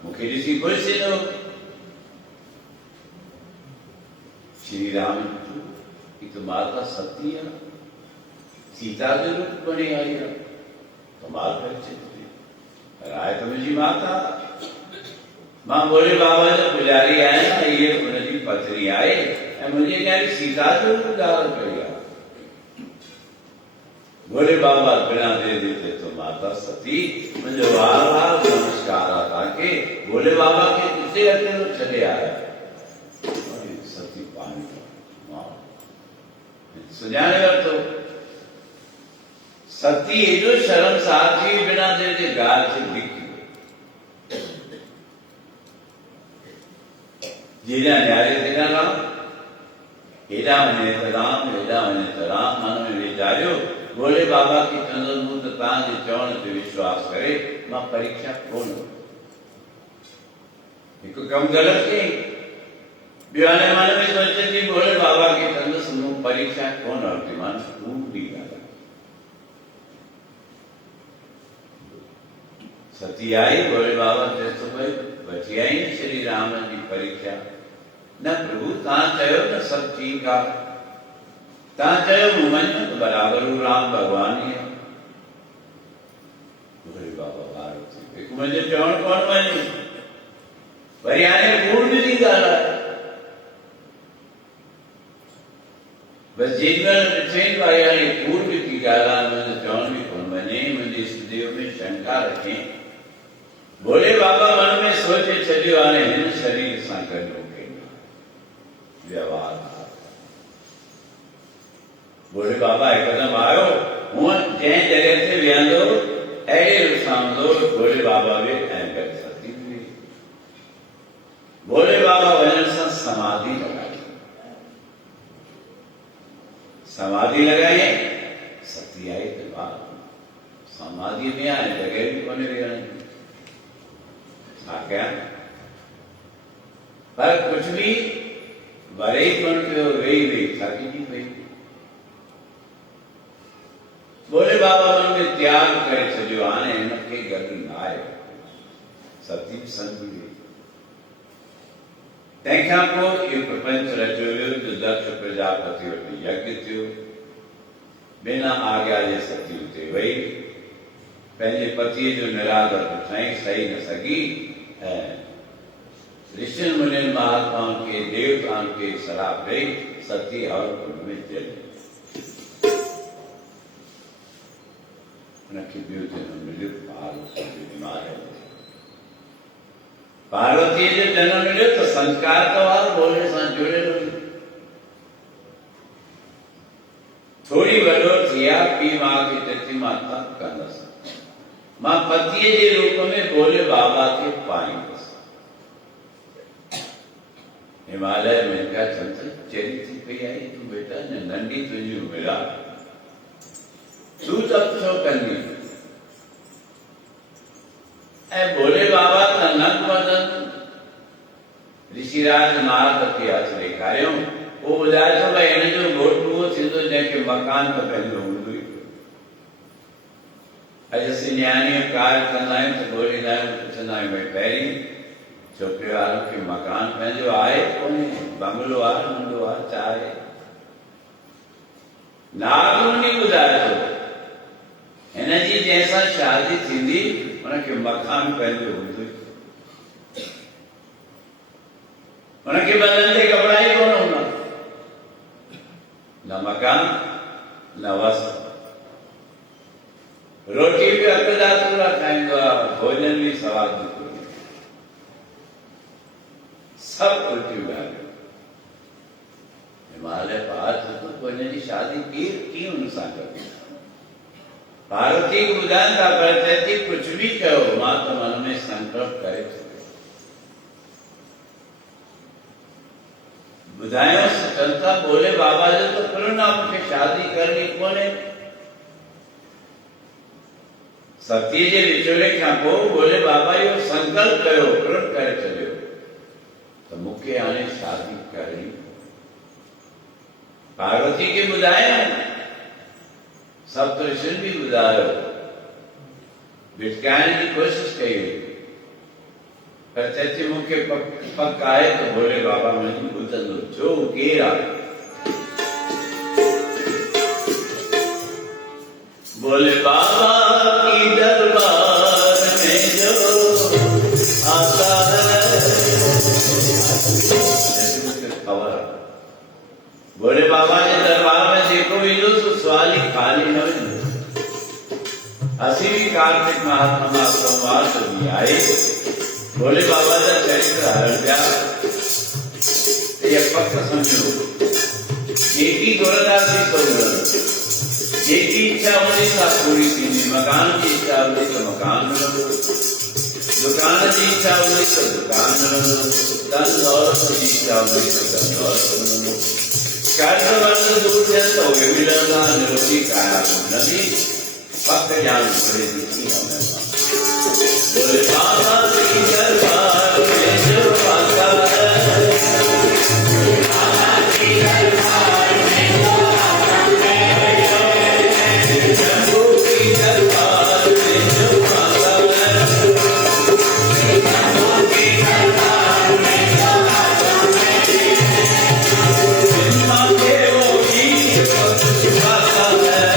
मुखे ॾिसी ख़ुशि थींदो। श्री राम हिकु माता सती आहे, सीता जो रूप बणी आई आहे, कमाल करे छॾी पर आहे त मुंहिंजी माता। मां भोले बाबा जो पुजारी आहियां, इहे हुनजी पत्नी आहे ऐं मुंहिंजे न्यारी सीता जो रूप धारण कई आहे। भोले बाबा बिना दे देते तो माता सती मुझे वार वार नमस्कार आता के भोले बाबा के किसे अकेलो चले आया सती पानी सुझाने तो सती जो शर्म साथी बिना दे गाल से दिखी जीना न्यारे देना राम हेडा मने तराम मन में विचारियो भोले बाबा की चंदन मुंद तव्हांजे चवण ते विश्वास करे मां परीक्षा कोन हिकु कमु ग़लति कई ॿियो हाणे मन में सोचे थी भोले बाबा की चंदस मूं परीक्षा कोन वरिती मान तूं बि ॻाल्हि सती आई भोले बाबा चए थो भई बची आई श्री राम जी परीक्षा न प्रभु तव्हां चयो न सभु ठीकु आहे तव्हां चयो मूं मञो त बराबरि राम भॻवान ई आहे। भोले बाबा वार हिकु मुंहिंजो चवणु कोन मञी वरी हाणे कूड़ बि थी ॻाल्हाए बसि जेॾीमहिल ॾिठई भाई हाणे कूड़ बि थी ॻाल्हाए मुंहिंजो चवण बि कोन मञे मुंहिंजे इष्टदेव में शंका रखे भोले बाबा मन में सोचे छॾियो हाणे हिन शरीर सां गॾु मूंखे व्यवहार भोले बाबा हिकदमि आयो हूअं जंहिं जॻह ते वेहंदो अहिड़े विसामंदो भोले बाबा बि ऐं गॾु सती बि भोले बाबा वञण सां समाधि लगाई सती आई त समाधि में हाणे जॻह बि कोन्हे वेहण छा कयां पर कुझु बि वरे कोन कयो वेही वेही थकिजी पई भोले बाबा मन में त्याग करे छॾियो हाणे हिनखे गॾु न आयो सती संगी तंहिंखां पोइ इहो प्रपंच रचियो वियो जो दक्ष प्रजापति वटि यज्ञ थियो बिना आज्ञा जे सती उते वेही पंहिंजे पतीअ जो निरादर पुछाई सही न सघी ऐं ऋषियुनि मुनियुनि महात्माउनि खे देवताउनि खे सलाह ॾेई सती हवन कुंड में चली उनखे ॿियो जनम मिलियो पार्वतीअ जो जनम मिलियो त संस्कार त वार भोले सां जुड़ियल हुई थोरी वॾो थिया पीउ माउ खे चती मां तप कंदसि मां पतीअ जे रूप में भोले बाबा खे पाईंदसि हिमालय में का चंद्र चेरी थी पई आई तूं बेटा नंढी तुंहिंजी उमिरि आहे तूं तप छो कंदी ऐं भोले बाबा त नक वदन ऋषिराज नारद खे हथ ॾेखारियो उहो ॿुधाए थो भई हिन जो घोटु उहो थींदो जंहिंखे मकान त पंहिंजो हूंदो ई अॼु असीं न्याणीअ कार्य कंदा आहियूं त ॻोल्हींदा आहियूं पुछंदा आहियूं भई पहिरीं छोकिरे वारो खे मकान पंहिंजो आहे कोन्हे बंगलो आहे नंढो आहे छा आहे नारद मुनि ॿुधाए थो हिन जी जंहिंसां शादी थींदी उनखे मकान पंहिंजो हूंदो उनखे बदन ते कपिड़ा ई कोन हूंदा न मकान न वस्त्र रोटी बि अकदा पूरा खाईंदो आहे भोजन बि सवाद सभु उल्टियूं ॻाल्हियूं हिमालय पार थियो त पोइ हिन जी शादी कीअं हुन सां कबी पार्वती ॿुधाइनि था पर चए थी कुझु बि कयो मां त मन में संकल्प करे ॿुधायोसि चंता भोले बाबा जो त प्रण आहे मूंखे शादी करणी कोन्हे सतीअ जे विछोड़े खां पोइ भोले बाबा इहो संकल्प कयो प्रण करे छॾियो त मूंखे हाणे शादी करणी पार्वती खे ॿुधायो सप्त ऋषियुनि बि ॿुधायो भिटकाने की कोशिश कही हुई, पर चचे मुखे पक आए तो बोले बाबा मुझे बुझन दो जो केरा। बोले बाबा की दरबार में जो आता है, खबर बोले बाबा के दरबार में देखो भी तो सवाल ही खाली न असी भी कार्तिक महात्मा सोमवार से भी आए। बोले बाबा का चरित्र हर गया ये पक्का समझो, एक ही गोरदासी सोमवार एक ही इच्छा होती था पूरी थी, मकान की इच्छा होती तो मकान बनो, दुकान की इच्छा होती तो दुकान बनो, धन दौलत की इच्छा होती तो धन दौलत बनो, कर्ज वर्ष दूर है तो वे मिलेगा निरोगी काया नदी भक्त ज्ञान बड़े दिखी हमें। बोले बाबा की दरबार में जो आता है, बाबा की दरबार में जो आता है, शंभू की दरबार में जो आता है, शंभू की दरबार में जो आता है, मांगे वो गीत छुपाता है।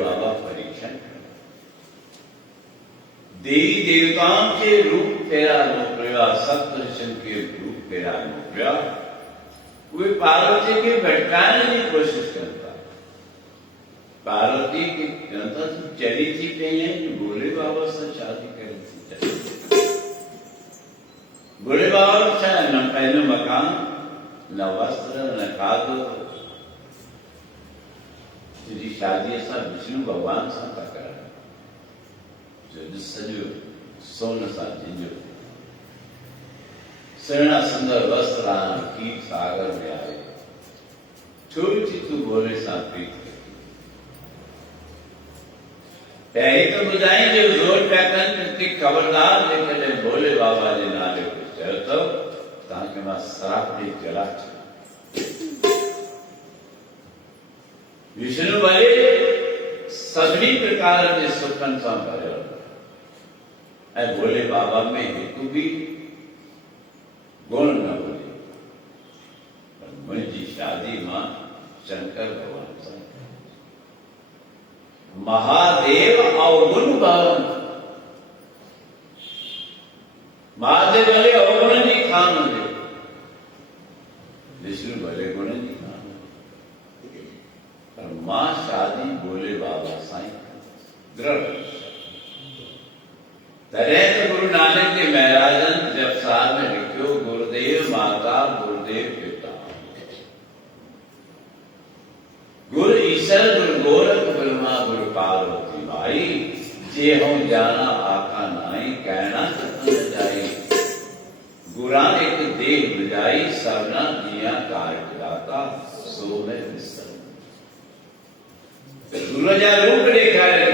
बाबा परीक्षण कर देवी देवताओं के रूप फेरा मोकलिया, सप्तऋषियों के रूप फेरा मोकलिया। वे पार्वती के भटकाने की कोशिश करता। पार्वती की जनता तो चली थी कहीं है, भोले बाबा से शादी करी थी। भोले बाबा न पहले मकान, न वस्त्र, न खाद्य। तुझी शादी ऐसा विष्णु भगवान सां था कर जो सजो सोन सां जिंजो सुहिणा सुंदर वस्त्र की सागर में आए। थोड़ी सी तू भोले सां प्रीत करी। पहिरीं तो ॿुधाई जो ज़ोर पिया कनि कि ख़बरदार जेकॾहिं भोले बाबा जे नाले कुझु चयो अथव तव्हांखे मां श्राप ॾेई जला छॾींदुमि। विष्णु भले सभी प्रकार के सुखन सां भरियल ऐं भोले बाबा में हिकु बि गुण न हुजे। पर मुंहिंजी शादी मां शंकर भगवान सां महादेव अवगुण भवन। महादेव भले अवगुण जी खान हुजे, विष्णु भले गुण जी खान हुजे, पर मां शादी भोले बाबा साईं दृढ़। तॾहिं त गुरु नानक देव महाराजन जब साल में लिखियो गुरुदेव माता गुरुदेव पिता, गुरु ईश्वर गुरु गोरख ब्रह्मा गुरु पार्वती भाई। जे हूं जाना आखा नाई कहना कथन जाई। गुरा एक देव बुझाई सबना दिया कार गिराता सो में विसर। गुरु जा रूप ॾेखारे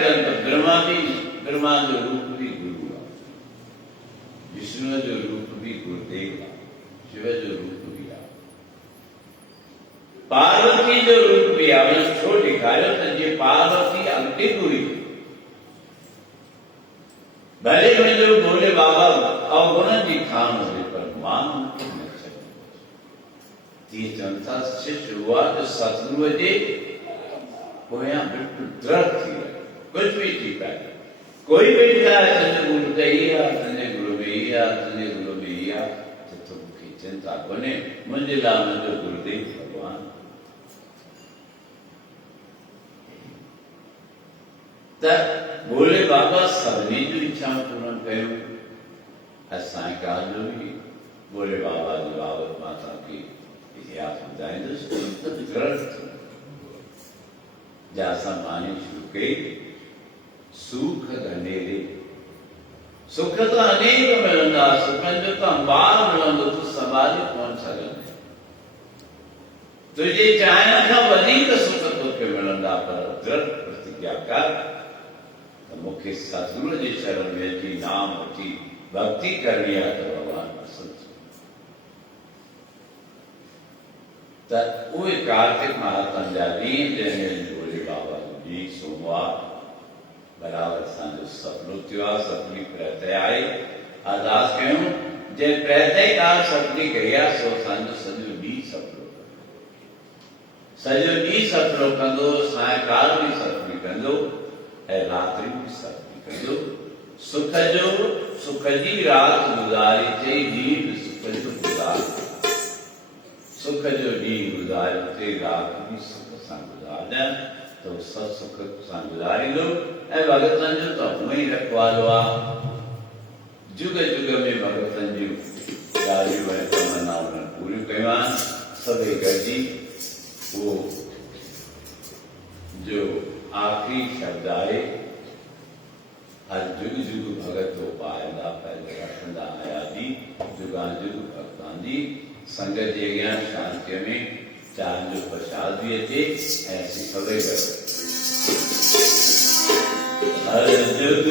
ब्रह्मा जो रूप भी गुरु आहे, विष्णु जो रूप भी गुरुदेव आहे, शिव जो रूप भी आहे, पार्वती जो रूप भी आहे। छो ॾेखारियो त जे पार्वती अॻिते हुई भले मुंहिंजो भोले बाबा अवगुण जी खान हुजे पर मां मूंखे न छॾींदो। तीअं चवनि था शिष्य हुआ जो सतगुरुअ जे पोयां बिल्कुलु दृढ़ थी रहे, कुछ भी थी पाए। कोई भी तुंहिंजे गुरु ते ई आहे, तुंहिंजे गुरु में ई आहे, तुंहिंजे गुरु में ई आहे, त तोखे चिंता कोन्हे, मुंहिंजे लाइ मुंहिंजो गुरुदेव भगवान। त भोले बाबा सभिनी जूं इच्छाऊं पूर्ण कयूं। असांजे काल जो बि भोले बाबा जे बाबति मां तव्हांखे इतिहास ॿुधाईंदुसि। दृढ़ जा असां मानी शुरू कई। सुख घनेरे सुख तो अनेक मिलंदा, सुखनि जो तो अंबार मिलंदो, तूं संभाले कोन सघंदे। तुंहिंजे चाहिण खां वधीक सुख तोखे मिलंदा, पर दृढ़ प्रतिज्ञा कर त मूंखे सतगुरु जे शरण में अची नाम वठी भक्ति करणी आहे त भॻवान पसंदि। त उहे कार्तिक महात्म जा ॾींहं जंहिंमें भोले बाबा जो ॾींहुं सोमवार बराबर असांजो सपनो थियो आहे। सपनी प्रत्यय आहे, अरदास कयूं जे प्रत्यय काल सपनी कई आहे सो असांजो सॼो ॾींहुं सपनो कंदो, सॼो ॾींहुं सपनो कंदो, सायकाल बि सपनी कंदो ऐं रात्रि बि सपनी कंदो। सुख जी राति गुज़ारी चई ॾींहुं बि सुख जो गुज़ार, सुख जो ॾींहुं गुज़ारी चई राति बि सुख सां गुज़ारजांइ तो सत्सुख सां गुज़ारींदो। ऐं भगतनि जो त हूअं ई रखवालो आहे। जुग जुग में भगतनि जूं ॻाल्हियूं ऐं तमन्नाऊं पूरियूं कयूं आहिनि। सभई गॾिजी उहो जो आख़िरी शब्द आहे हर जुग जुग भगतो पाईंदा पहले रखंदा आयादी जुगां जुग भगतां जी संगत जे अॻियां शांतीअ में चांद जो प्रसाद भी अचे ऐं असीं सभई गॾु हर जुग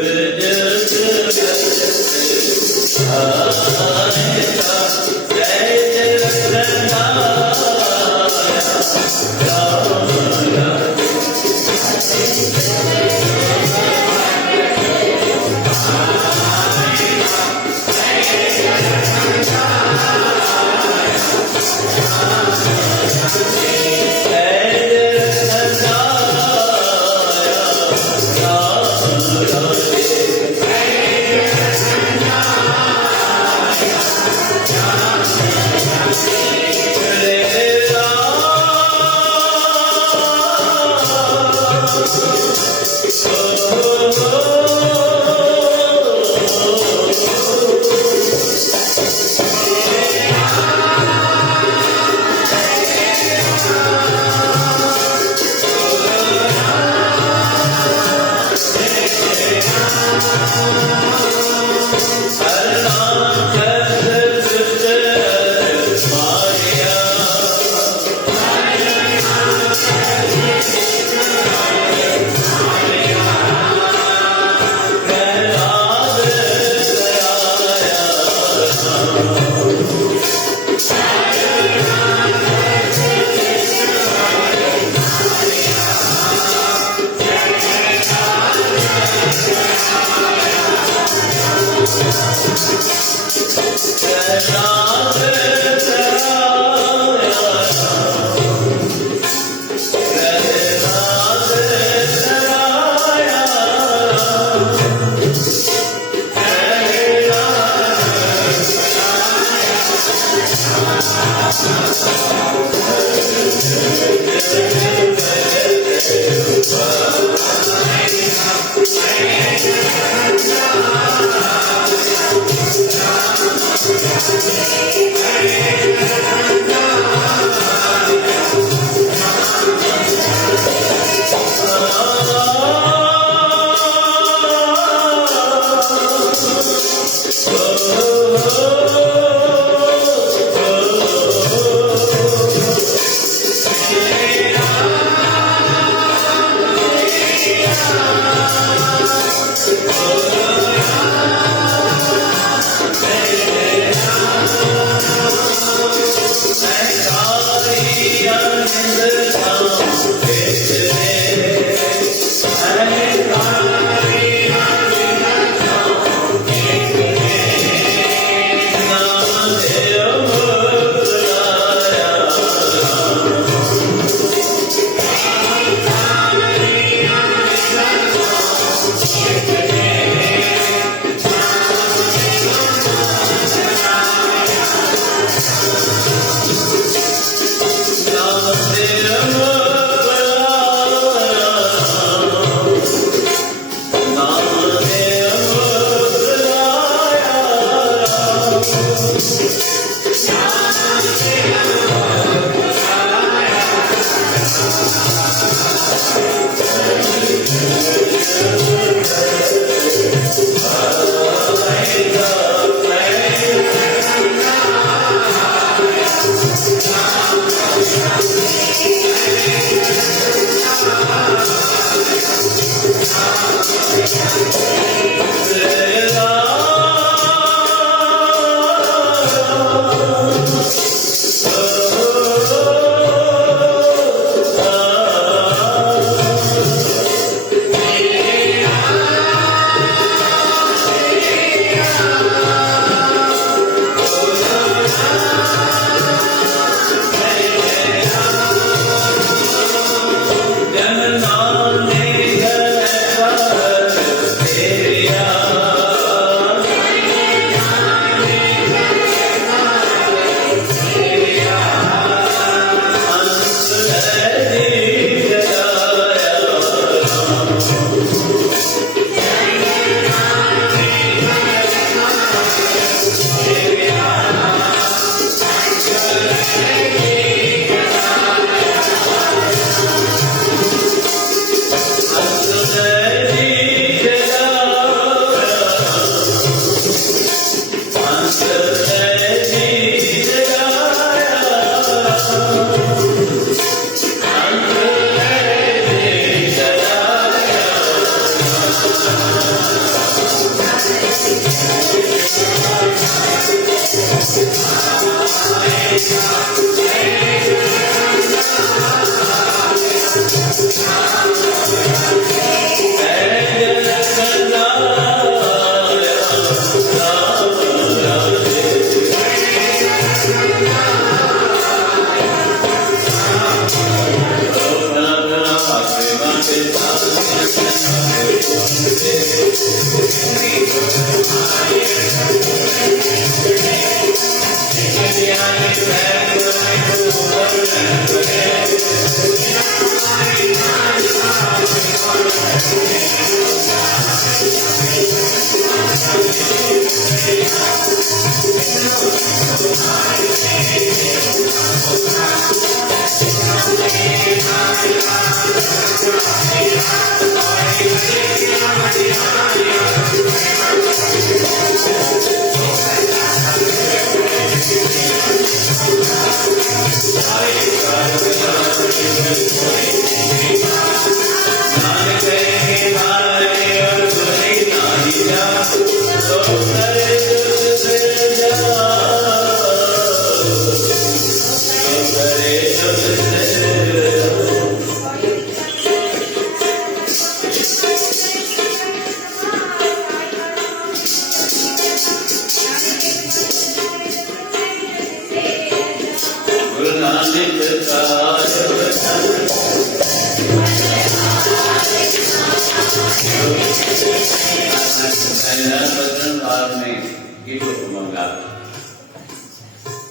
ਜਨ ਨਾਨਕ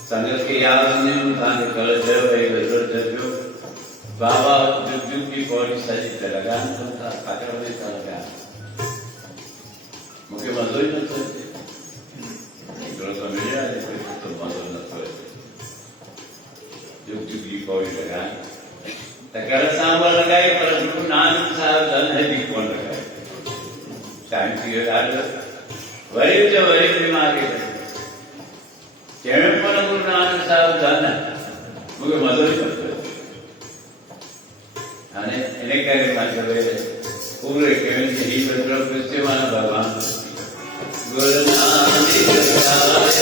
संगत के याद ने उठाने कल जब एक जब बाबा जुग की पौड़ी सजी पे लगान करता आकर में चल गया मुझे मज़ो ही न सोचे जो तो मिला लेकिन तो मज़ो न सोचे जुग की पौड़ी लगान तकर सांबर लगाए पर गुरु नानक साहब धन है भी कौन लगाए शांति के राज वही जो वही बीमारी केवल पर गुरु नानक साहब धन मुझे मज़ो ही न सोचे અને એને કાર્યમાં હવે પૂરે કેવી છે એ બધું કૃષ્યમાન ભગવાન ગુરુ નાનક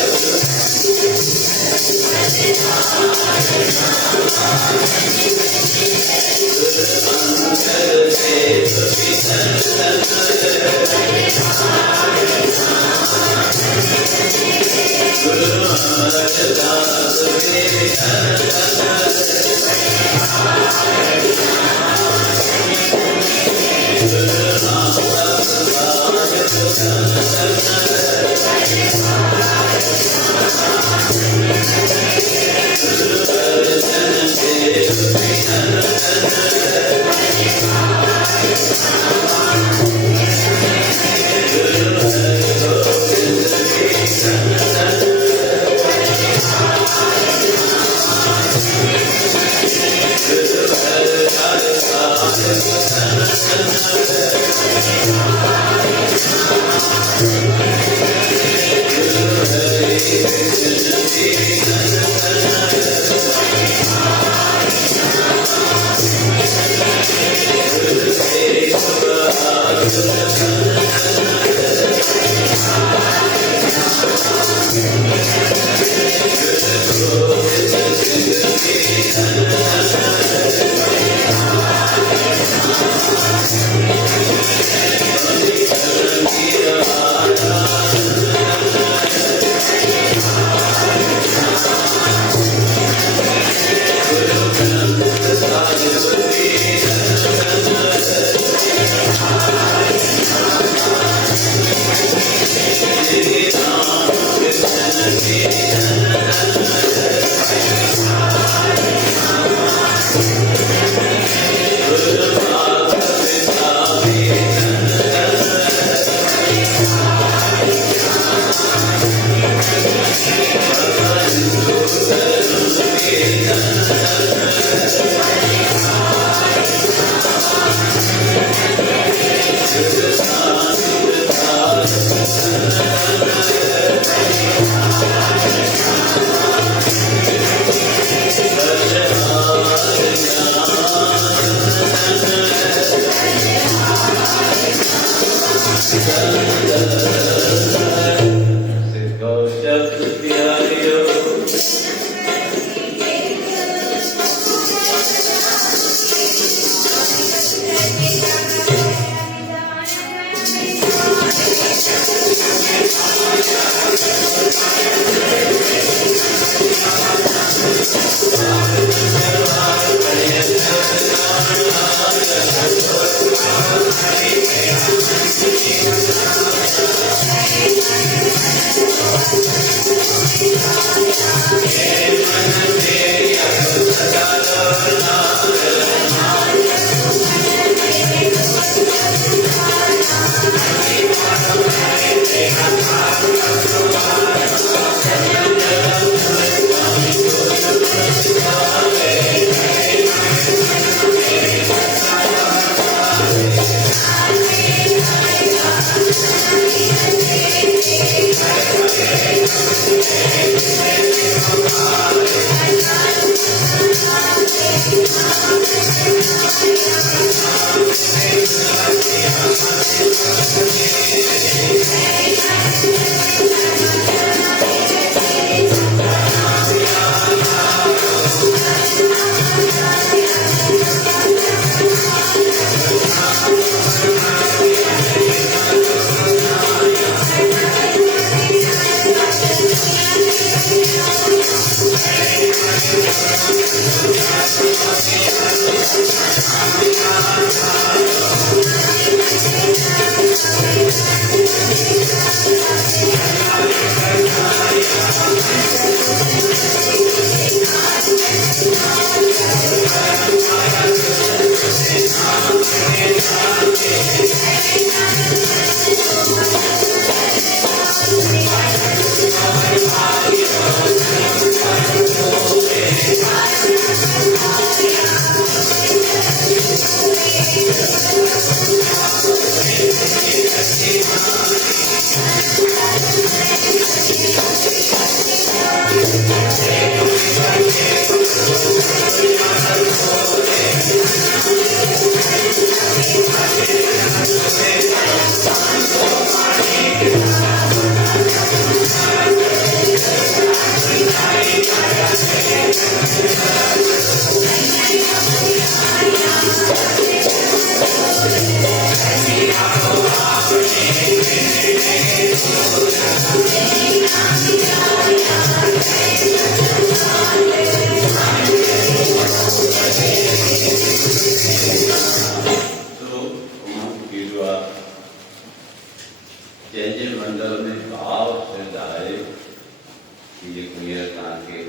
जंहिंजे मंडल में भाव श्रद्धाए कि जेको हींअर तव्हांखे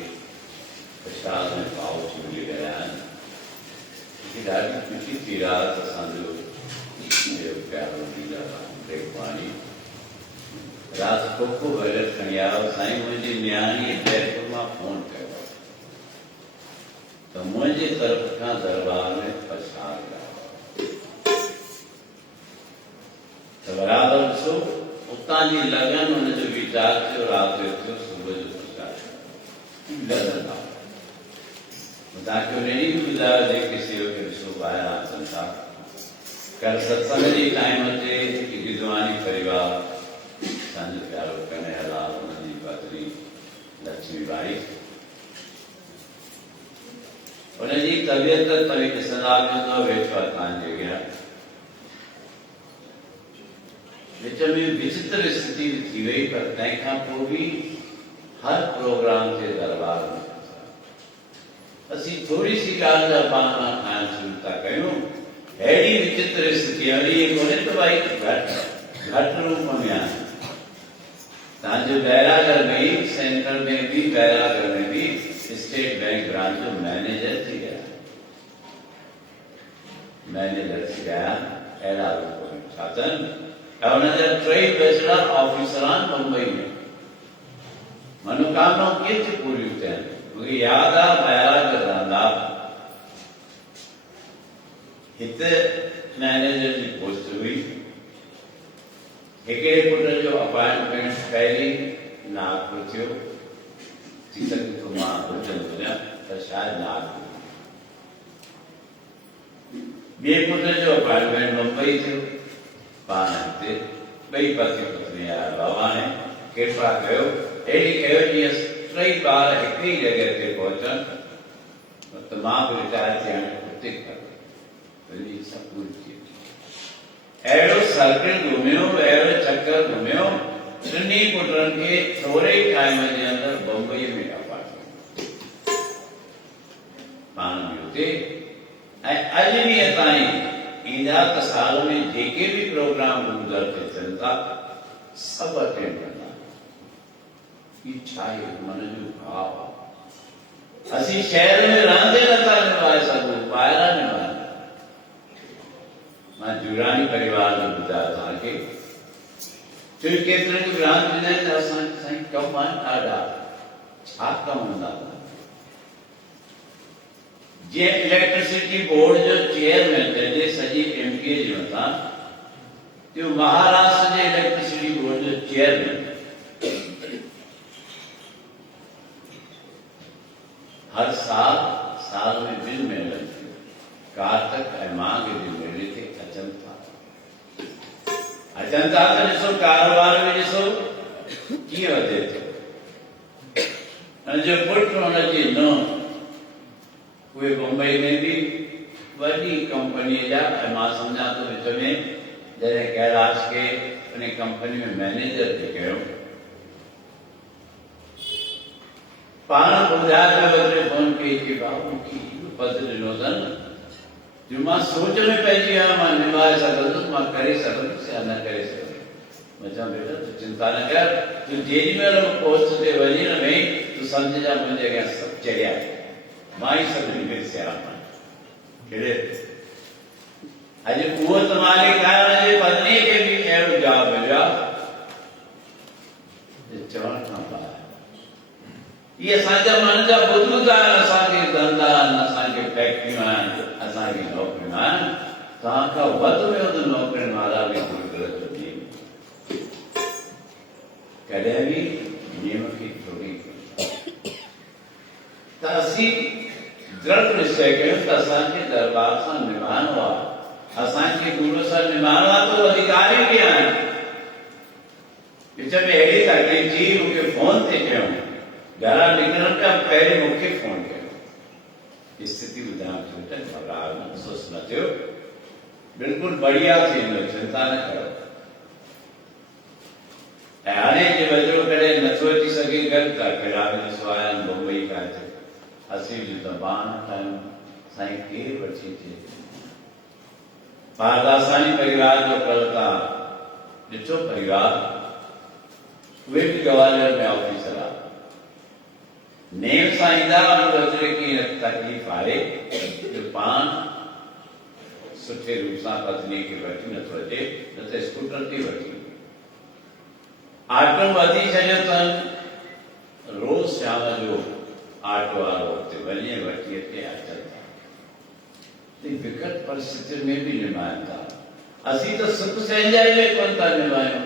प्रसाद में पाउच मिली रहिया आहिनि मूंखे ॾाढी ख़ुशी थी राति असांजो प्यारो लीला टेकवाणी राति कोको वग़ैरह खणी आयो साईं मुंहिंजी नियाणीअ बैठक मां फ़ोन कयो त मुंहिंजे तरफ़ खां दरबार में प्रसाद आयो त बराबरि ॾिसो उतां जी लगन हुनजो वीचार थियो राति जो थियो सुबुह जो प्रसाद लगन आहे तव्हांखे उन ॾींहुं बि ॿुधायो जेके सेवक ॾिसो ॿाहिरां अचनि था कल सत्संग जी टाइम ते गिदवानी परिवार असांजो प्यारो कन्हैयालाल हुनजी पत्नी लक्ष्मीबाई हुनजी तबियत तव्हीं ॾिसंदा वेंदो वेठो आहे तव्हांजे अॻियां विच में विचित्र स्थिति थी वई पर तंहिंखां पोइ बि हर प्रोग्राम ते दरबार में असीं थोरी सी ॻाल्हि जा बहाना ठाहिण शुरू था कयूं अहिड़ी विचित्र स्थिति अहिड़ी कोन्हे त भई घटि रूप में आहे तव्हांजो बैरागर में सेंट्रल में भी बैरागर में भी स्टेट बैंक ब्रांच जो मैनेजर थी गया अहिड़ा रूप में छा अथनि हुनजा टे बैचलर ऑफिसर आहिनि मुंबई में मनोकामनाऊं कीअं थी पूरियूं थियनि मूंखे यादि आहे बैरागर रहंदा हिते मैनेजर जी पोस्ट हुई हिकिड़े पुट जो अपॉइंटमेंट पहिरीं नागपुर थियो थी सघे थो मां हुजनि वञा त शायदि नागपुर ॿिए पुट जो अपॉइंटमेंट मुंबई थियो पाण हिते ॿई पति पत्नी आया बाबा ने कृपा कयो अहिड़ी कयो जीअं टई ॿार हिकु ई जॻह ते पहुचनि त मां बि रिटायर थी हाणे उते अहिड़ो सर्किल घुमियो अहिड़ो चक्कर घुमियो टिनी पुटनि खे थोरे ई टाइम जे अंदरि बम्बई में अपार्टमेंट पाण बि हुते ऐं अॼु ॾींहं ताईं ईंदा त साल में जेके बि प्रोग्राम गुरुद्वारे ते थियनि था सभु अटेंड कंदा ही छा आहे मन जो भाव असीं शहर में रहंदे नथा निभाए सघूं ॿाहिरां निभाए मां जुरानी परिवार जो ॿुधायो तव्हांखे छो केतिरनि खे ब्रांच ॾिना आहिनि त असांखे साईं कम आहिनि ॾाढा छा कम हूंदा जीअं इलेक्ट्रिसिटी बोर्ड जो चेयरमैन जॾहिं सॼी एमपीअ जे मथां जो महाराष्ट्र जे इलेक्ट्रिसिटी बोर्ड जो चेयरमैन हर साल में बिल मिलनि कार्तक ऐं माघ जे मेले ते अचनि था त ॾिसो कारोबार में ॾिसो कीअं वधे थो हुनजो पुटु हुनजी नुंहुं उहे मुंबई में बि वॾी कंपनीअ जा ऐं मां सम्झां थो विच में जॾहिं कैलाश खे उन कंपनी में मैनेजर थी कयो पाण ॿुधाए बदिले फोन कई कि बाबू मूंखे पद ॾिनो अथनि जो मां सोच में पइजी वियो मां निभाए सघंदुसि मां करे सघंदुसि या न करे सघंदुसि मां चवां बेटा तूं चिंता न कर तूं जेॾी महिल पोस्ट ते वञी न वई तूं सम्झ जा मुंहिंजे अॻियां सभु चढ़िया मां ई सभिनी खे सियारां कहिड़े अॼु उहो त मालिक आहे हुनजे पत्नीअ खे बि अहिड़ो जवाबु मिलियो आहे चवण खां ॿाहिरि ये असांजा मन जा बुजुर्ग आहिनि असांखे धंधा आहिनि असांखे फैक्ट्रियूं आहिनि असांखे नौकरियूं आहिनि तव्हां खां वधि में वधि नौकरियुनि वारा बि गुरुकुल जो नियम कॾहिं बि नियम खे थोरी त असीं दृढ़ निश्चय कयूं त असांखे दरबार सां निभाइणो आहे असांखे गुरू सां निभाइणो आहे त अधिकारी बि आहिनि विच में अहिड़ी तकलीफ़ थी मूंखे फोन ते कयूं घरां निकिरण खां पहिरीं मूंखे फोन कयो स्थिति ॿुधायां थो बेटा घबरायो न अफ़सोस न थियो बिल्कुलु बढ़िया थी वेंदो चिंता न करो ऐं हाणे जे वधिरो कॾहिं नथो अची सघे गॾु त कहिड़ा बि ॾिसो आया आहिनि मुंबई खां हिते असीं बि ज़बान ठाहियूं साईं केरु वठी अचे पारदासानी परिवार जो कल था ॾिठो परिवार उहे बि ग्वालियर में ऑफिसर आहे नेम सां ईंदा उनखे कीअं तकलीफ़ आहे जो पाण सुठे रूप सां पत्नी खे वठी नथो अचे न त स्कूटर ते वठी ऑटो वधी छॾियो अथनि रोज़ शाम जो ऑटो वारो हुते वञे वठी अचे अचनि था विकट परिस्थितियुनि में बि निभाइनि था असीं त सुख सहजाई में कोन था निभायूं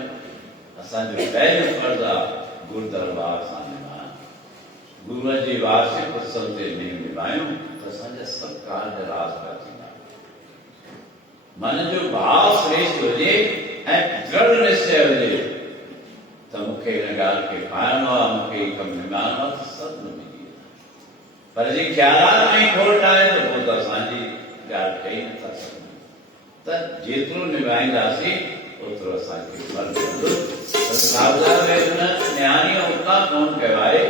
असांजो पहिरियों फर्ज़ु आहे गुरु दरबार सां निभाइणु गुरूअ जे वार्षिक उत्सव ते निभायूं त असांजा सभु कार्य रास था थींदा मन जो भाव श्रेष्ठ हुजे ऐं दृढ़ निश्चय हुजे त मूंखे हिन ॻाल्हि खे पाइणो आहे मूंखे हीउ कमु निभाइणो आहे त सभु निभाइजे पर जे ख़्यालात में खोट आहे त पोइ त असांजी ॻाल्हि कई नथा सघूं त जेतिरो निभाईंदासीं ओतिरो असांखे फल मिलंदो सावधान रहना न्याणी उतना कौन कहवाए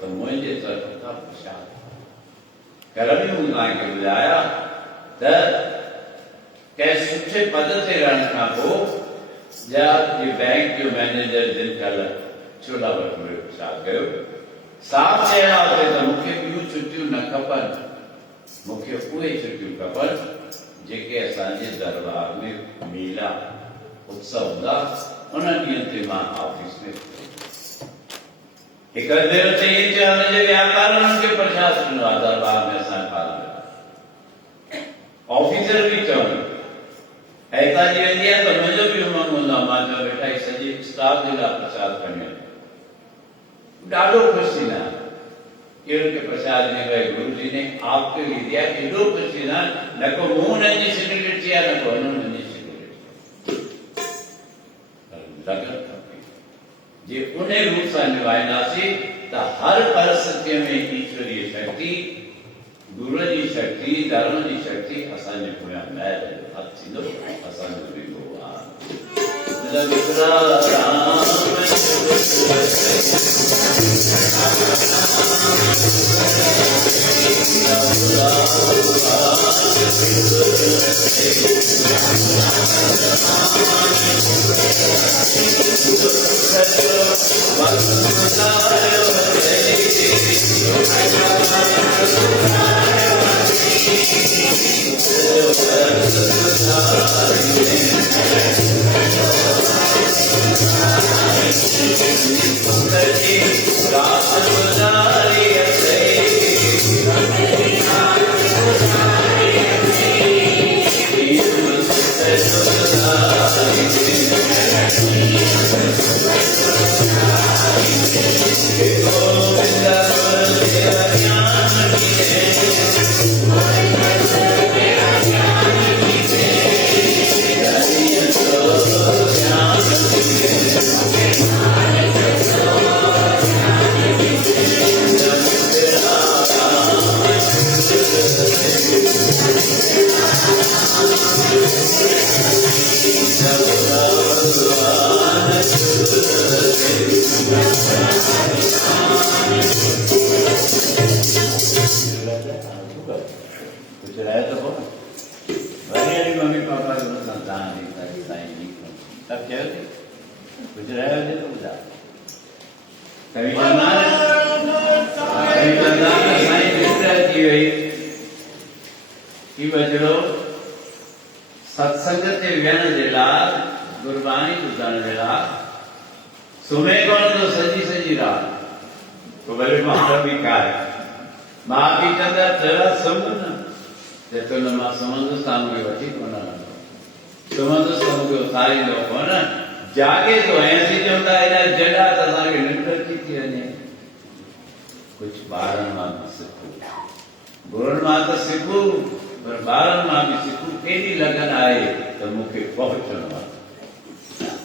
तो मुझे तरफ का प्रसाद कल भी मूं तव्हांखे ॿुधाया त कंहिं सुठे पद ते रहण खां पोइ जा जे बैंक जो मैनेजर जिन कल छोला भटूरे छा कयो साफ़ चयो आहे त मूंखे ॿियूं छुटियूं न खपनि मूंखे उहे छुटियूं खपनि जेके असांजे दरबार में मेला उत्सव हूंदा उन ॾींहंनि ते मां ऑफिस में हिकु भेरो त इहे चयो हुनजे व्यापारनि खे प्रशाद ॾिनो आहे दरबार में असां पालन ऑफिसर बि चवनि ऐता जी वेंदी आहे त मुंहिंजो बि उमंग हूंदो आहे मां चयो वेठा ही सॼे स्टाफ जे लाइ प्रसाद खणी ॾाढो ख़ुशि थींदा अहिड़ो के प्रसाद में भाई गुरु जी ने आपके लिए दिया एॾो ख़ुशि थींदा न को मूं हुननि जी सिटी ॾिठी आहे न को हुननि मुंहिंजी लगन खपे जे उन रूप सां निभाईंदासीं त हर परिस्थितीअ में ईश्वरीय शक्ति गुरु जी शक्ति धर्म जी शक्ति असांजे पुठियां महल हथ थींदो असांजो विभो आहे सत्संग ते वेहण जे लाइ गुरबाणी ॿुधण जे लाइ सुम्हे कोन थो सॼी राति पोइ वरी मां बि खाए मां बि चवंदा तेरा सुम्ह न जेतिरो न मां सुम्हंदुसि तव्हां मूंखे वठी कोन हलंदो सुम्हंदुसि त मूंखे उथारींदो कोन जागे थो ऐं असीं चऊं था हेॾा जॾा त असांखे निंड अची थी वञे कुझु ॿारनि मां बि सिखूं गुरुनि मां त सिखूं पर ॿारनि मां बि सिखूं केॾी लगन आहे त मूंखे पहुचणो आहे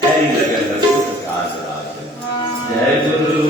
अहिड़ी लगन रखो त काज राज जय गुरु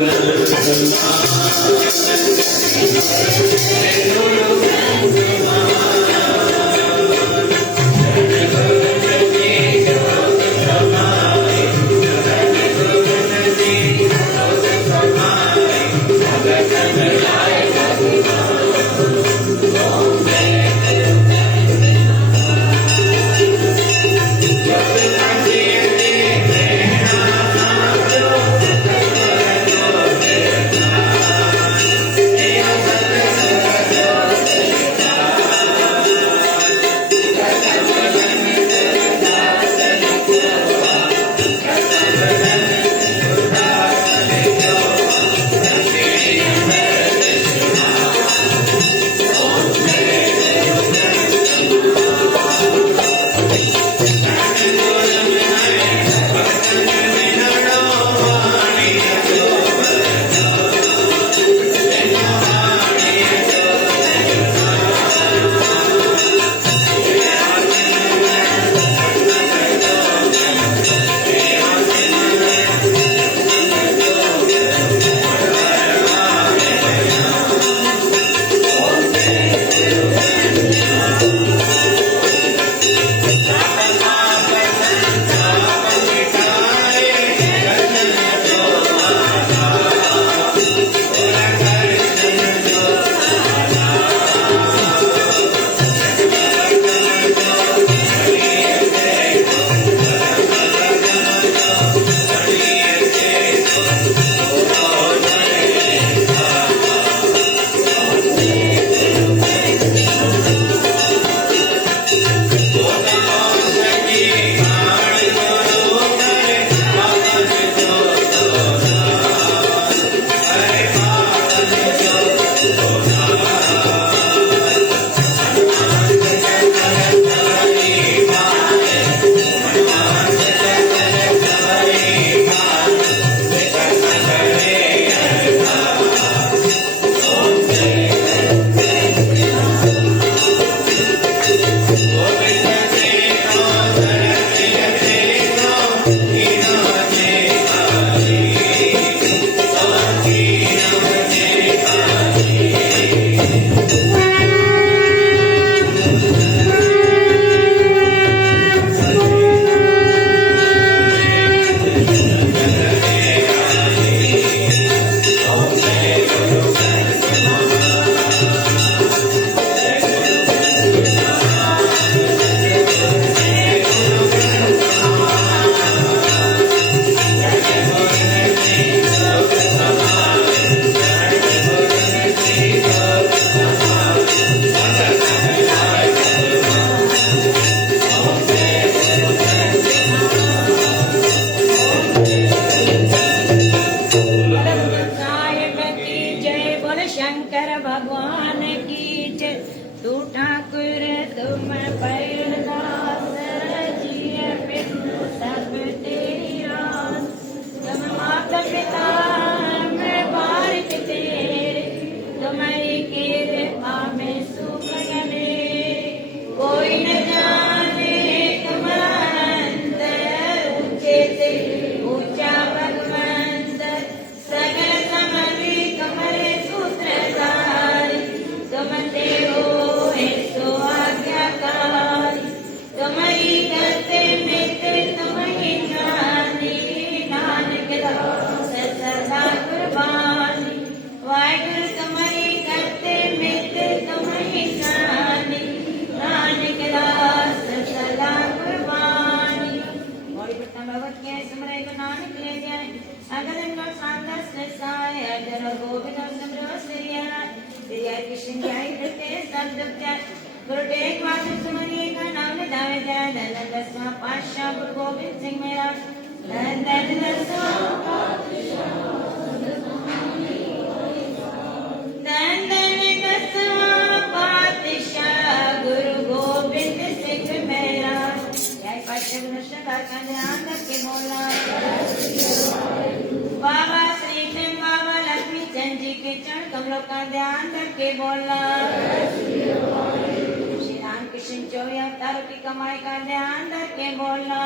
के सिमरे को नानक ले जाए अगर इनको सांगस निसाए अजर गोविंद सिमरो सिरिया सिरिया किशन जाए करते सब दुख जाए गुरु टेक वाद सिमरिए का नाम दावे जाए धन दसवां पातशाह गुरु गोविंद सिंह मेरा धन दसवां पातशाह गुरु गोविंद सिंह मेरा ध्यान रखे बोला बाबा श्री सिंह बाबा लक्ष्मी चंद जी के चरण कमलों का ध्यान रखे बोला श्री राम कृष्ण 24 अवतारों की कमाई का ध्यान रखे बोला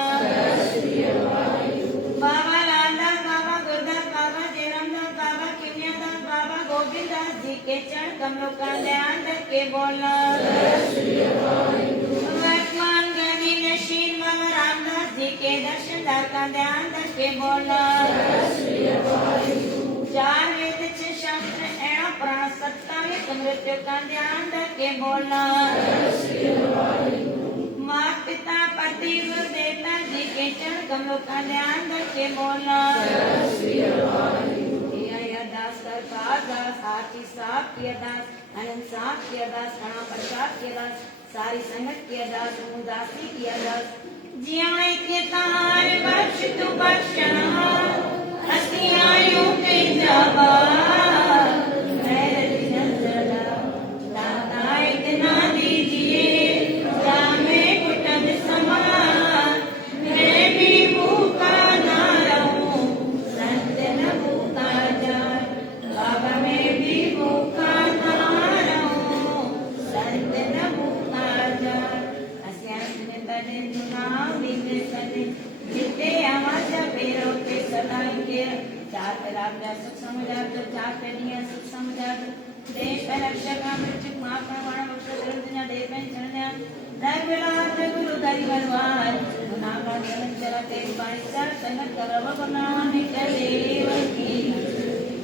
बाबा लालदास बाबा गुरदास बाबा जयरामदास बाबा किमियादास बाबा गोविंददास जी के चरण कमलों का ध्यान रखे बोला वर्तमान ज्ञानी नशीन बाबा रामदास जी के दर्शनदार का ध्यान रखे बोला चार वेद 6 शास्त्र एवं पुराण 27 मृत्यु का ध्यान रखे बोला माता पिता पति गुरु देवता जी के चरण कमलों का ध्यान रखे बोला दास सरकार दास आरती साहब की दास अनंत साहब की दास कणा प्रसाद की दास सारी संगत की दास उदासी की दास जीवने के तार बख्श तू बख्शना हस्ती आयु के जाबा मेरे नजर दाता इतना दीजिए जामे कुटब समान मैं भी भूखा ना रहूं संत न भूखा जाए बाबा मैं भी भूखा ना रहूं संत न भूखा जाए जिते आवाजा पेरो के सदाएंगे चार राजा सुख समझा तो चार पेनिया सुख समझा देश का रक्षक मृत्यु माफ प्रमाण मुक्त ग्रंथना देव में चरणा रघुनाथ गुरु गरी बलवान नागा निरंजन चला तेज पानी सर संगत करव बनाम देव की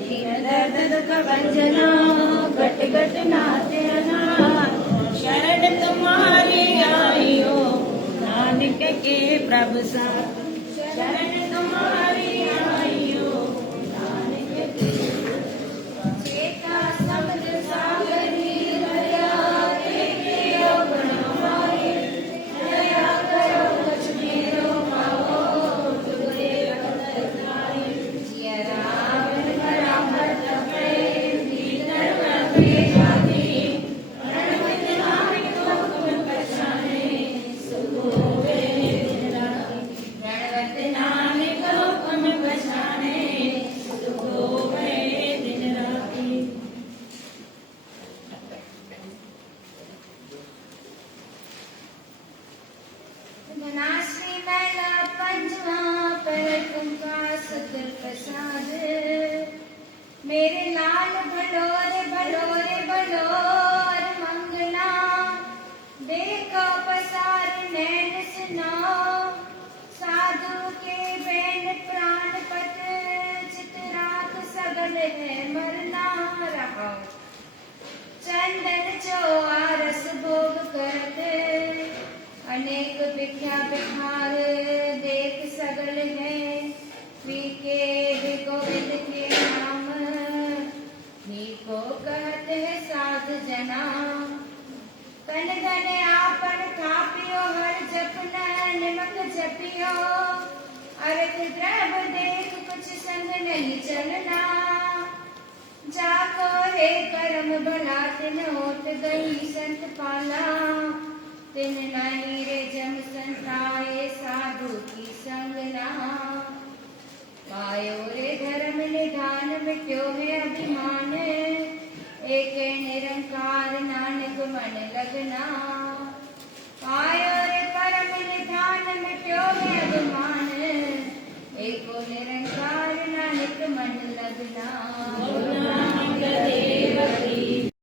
दीन दर्द दुख भंजना कट कट नाते अनाथ शरण तुम्हारी आइयो नानक के प्रभु साथ शरण तुम्हारी आइयो नानक के चेता समुद्र सागरी दया देखे अपना हमारे दया करो कुछ मेरो पाओ तुझे अवतारे जिया रावण बराबर तपे भीतर करके जाती मेरे लाल भलोरे भलोरे भलोर मंगला देखो पसार नैन सुनो साधु के बैन प्राण पट चितराग सगल है मरना रहा चंदन चो आरस भोग करते अनेक भिख्या बिहार देख सगल है वीके गोविंद के नाम को कहते है साध जना कन धन आपन खापियो हर जपना निमक जपियो अर्थ द्रव देख कुछ संग नहीं चलना जाको रे कर्म भला तिन होत गई संत पाला तिन नहीं रे जम संताए साधु की संगना पायो रे धर्म निधान मिट्यो है अभिमान एक निरंकार नानक मन लगना पायो रे परम निधान मिट्यो है अभिमान एक निरंकार नानक मन लगना।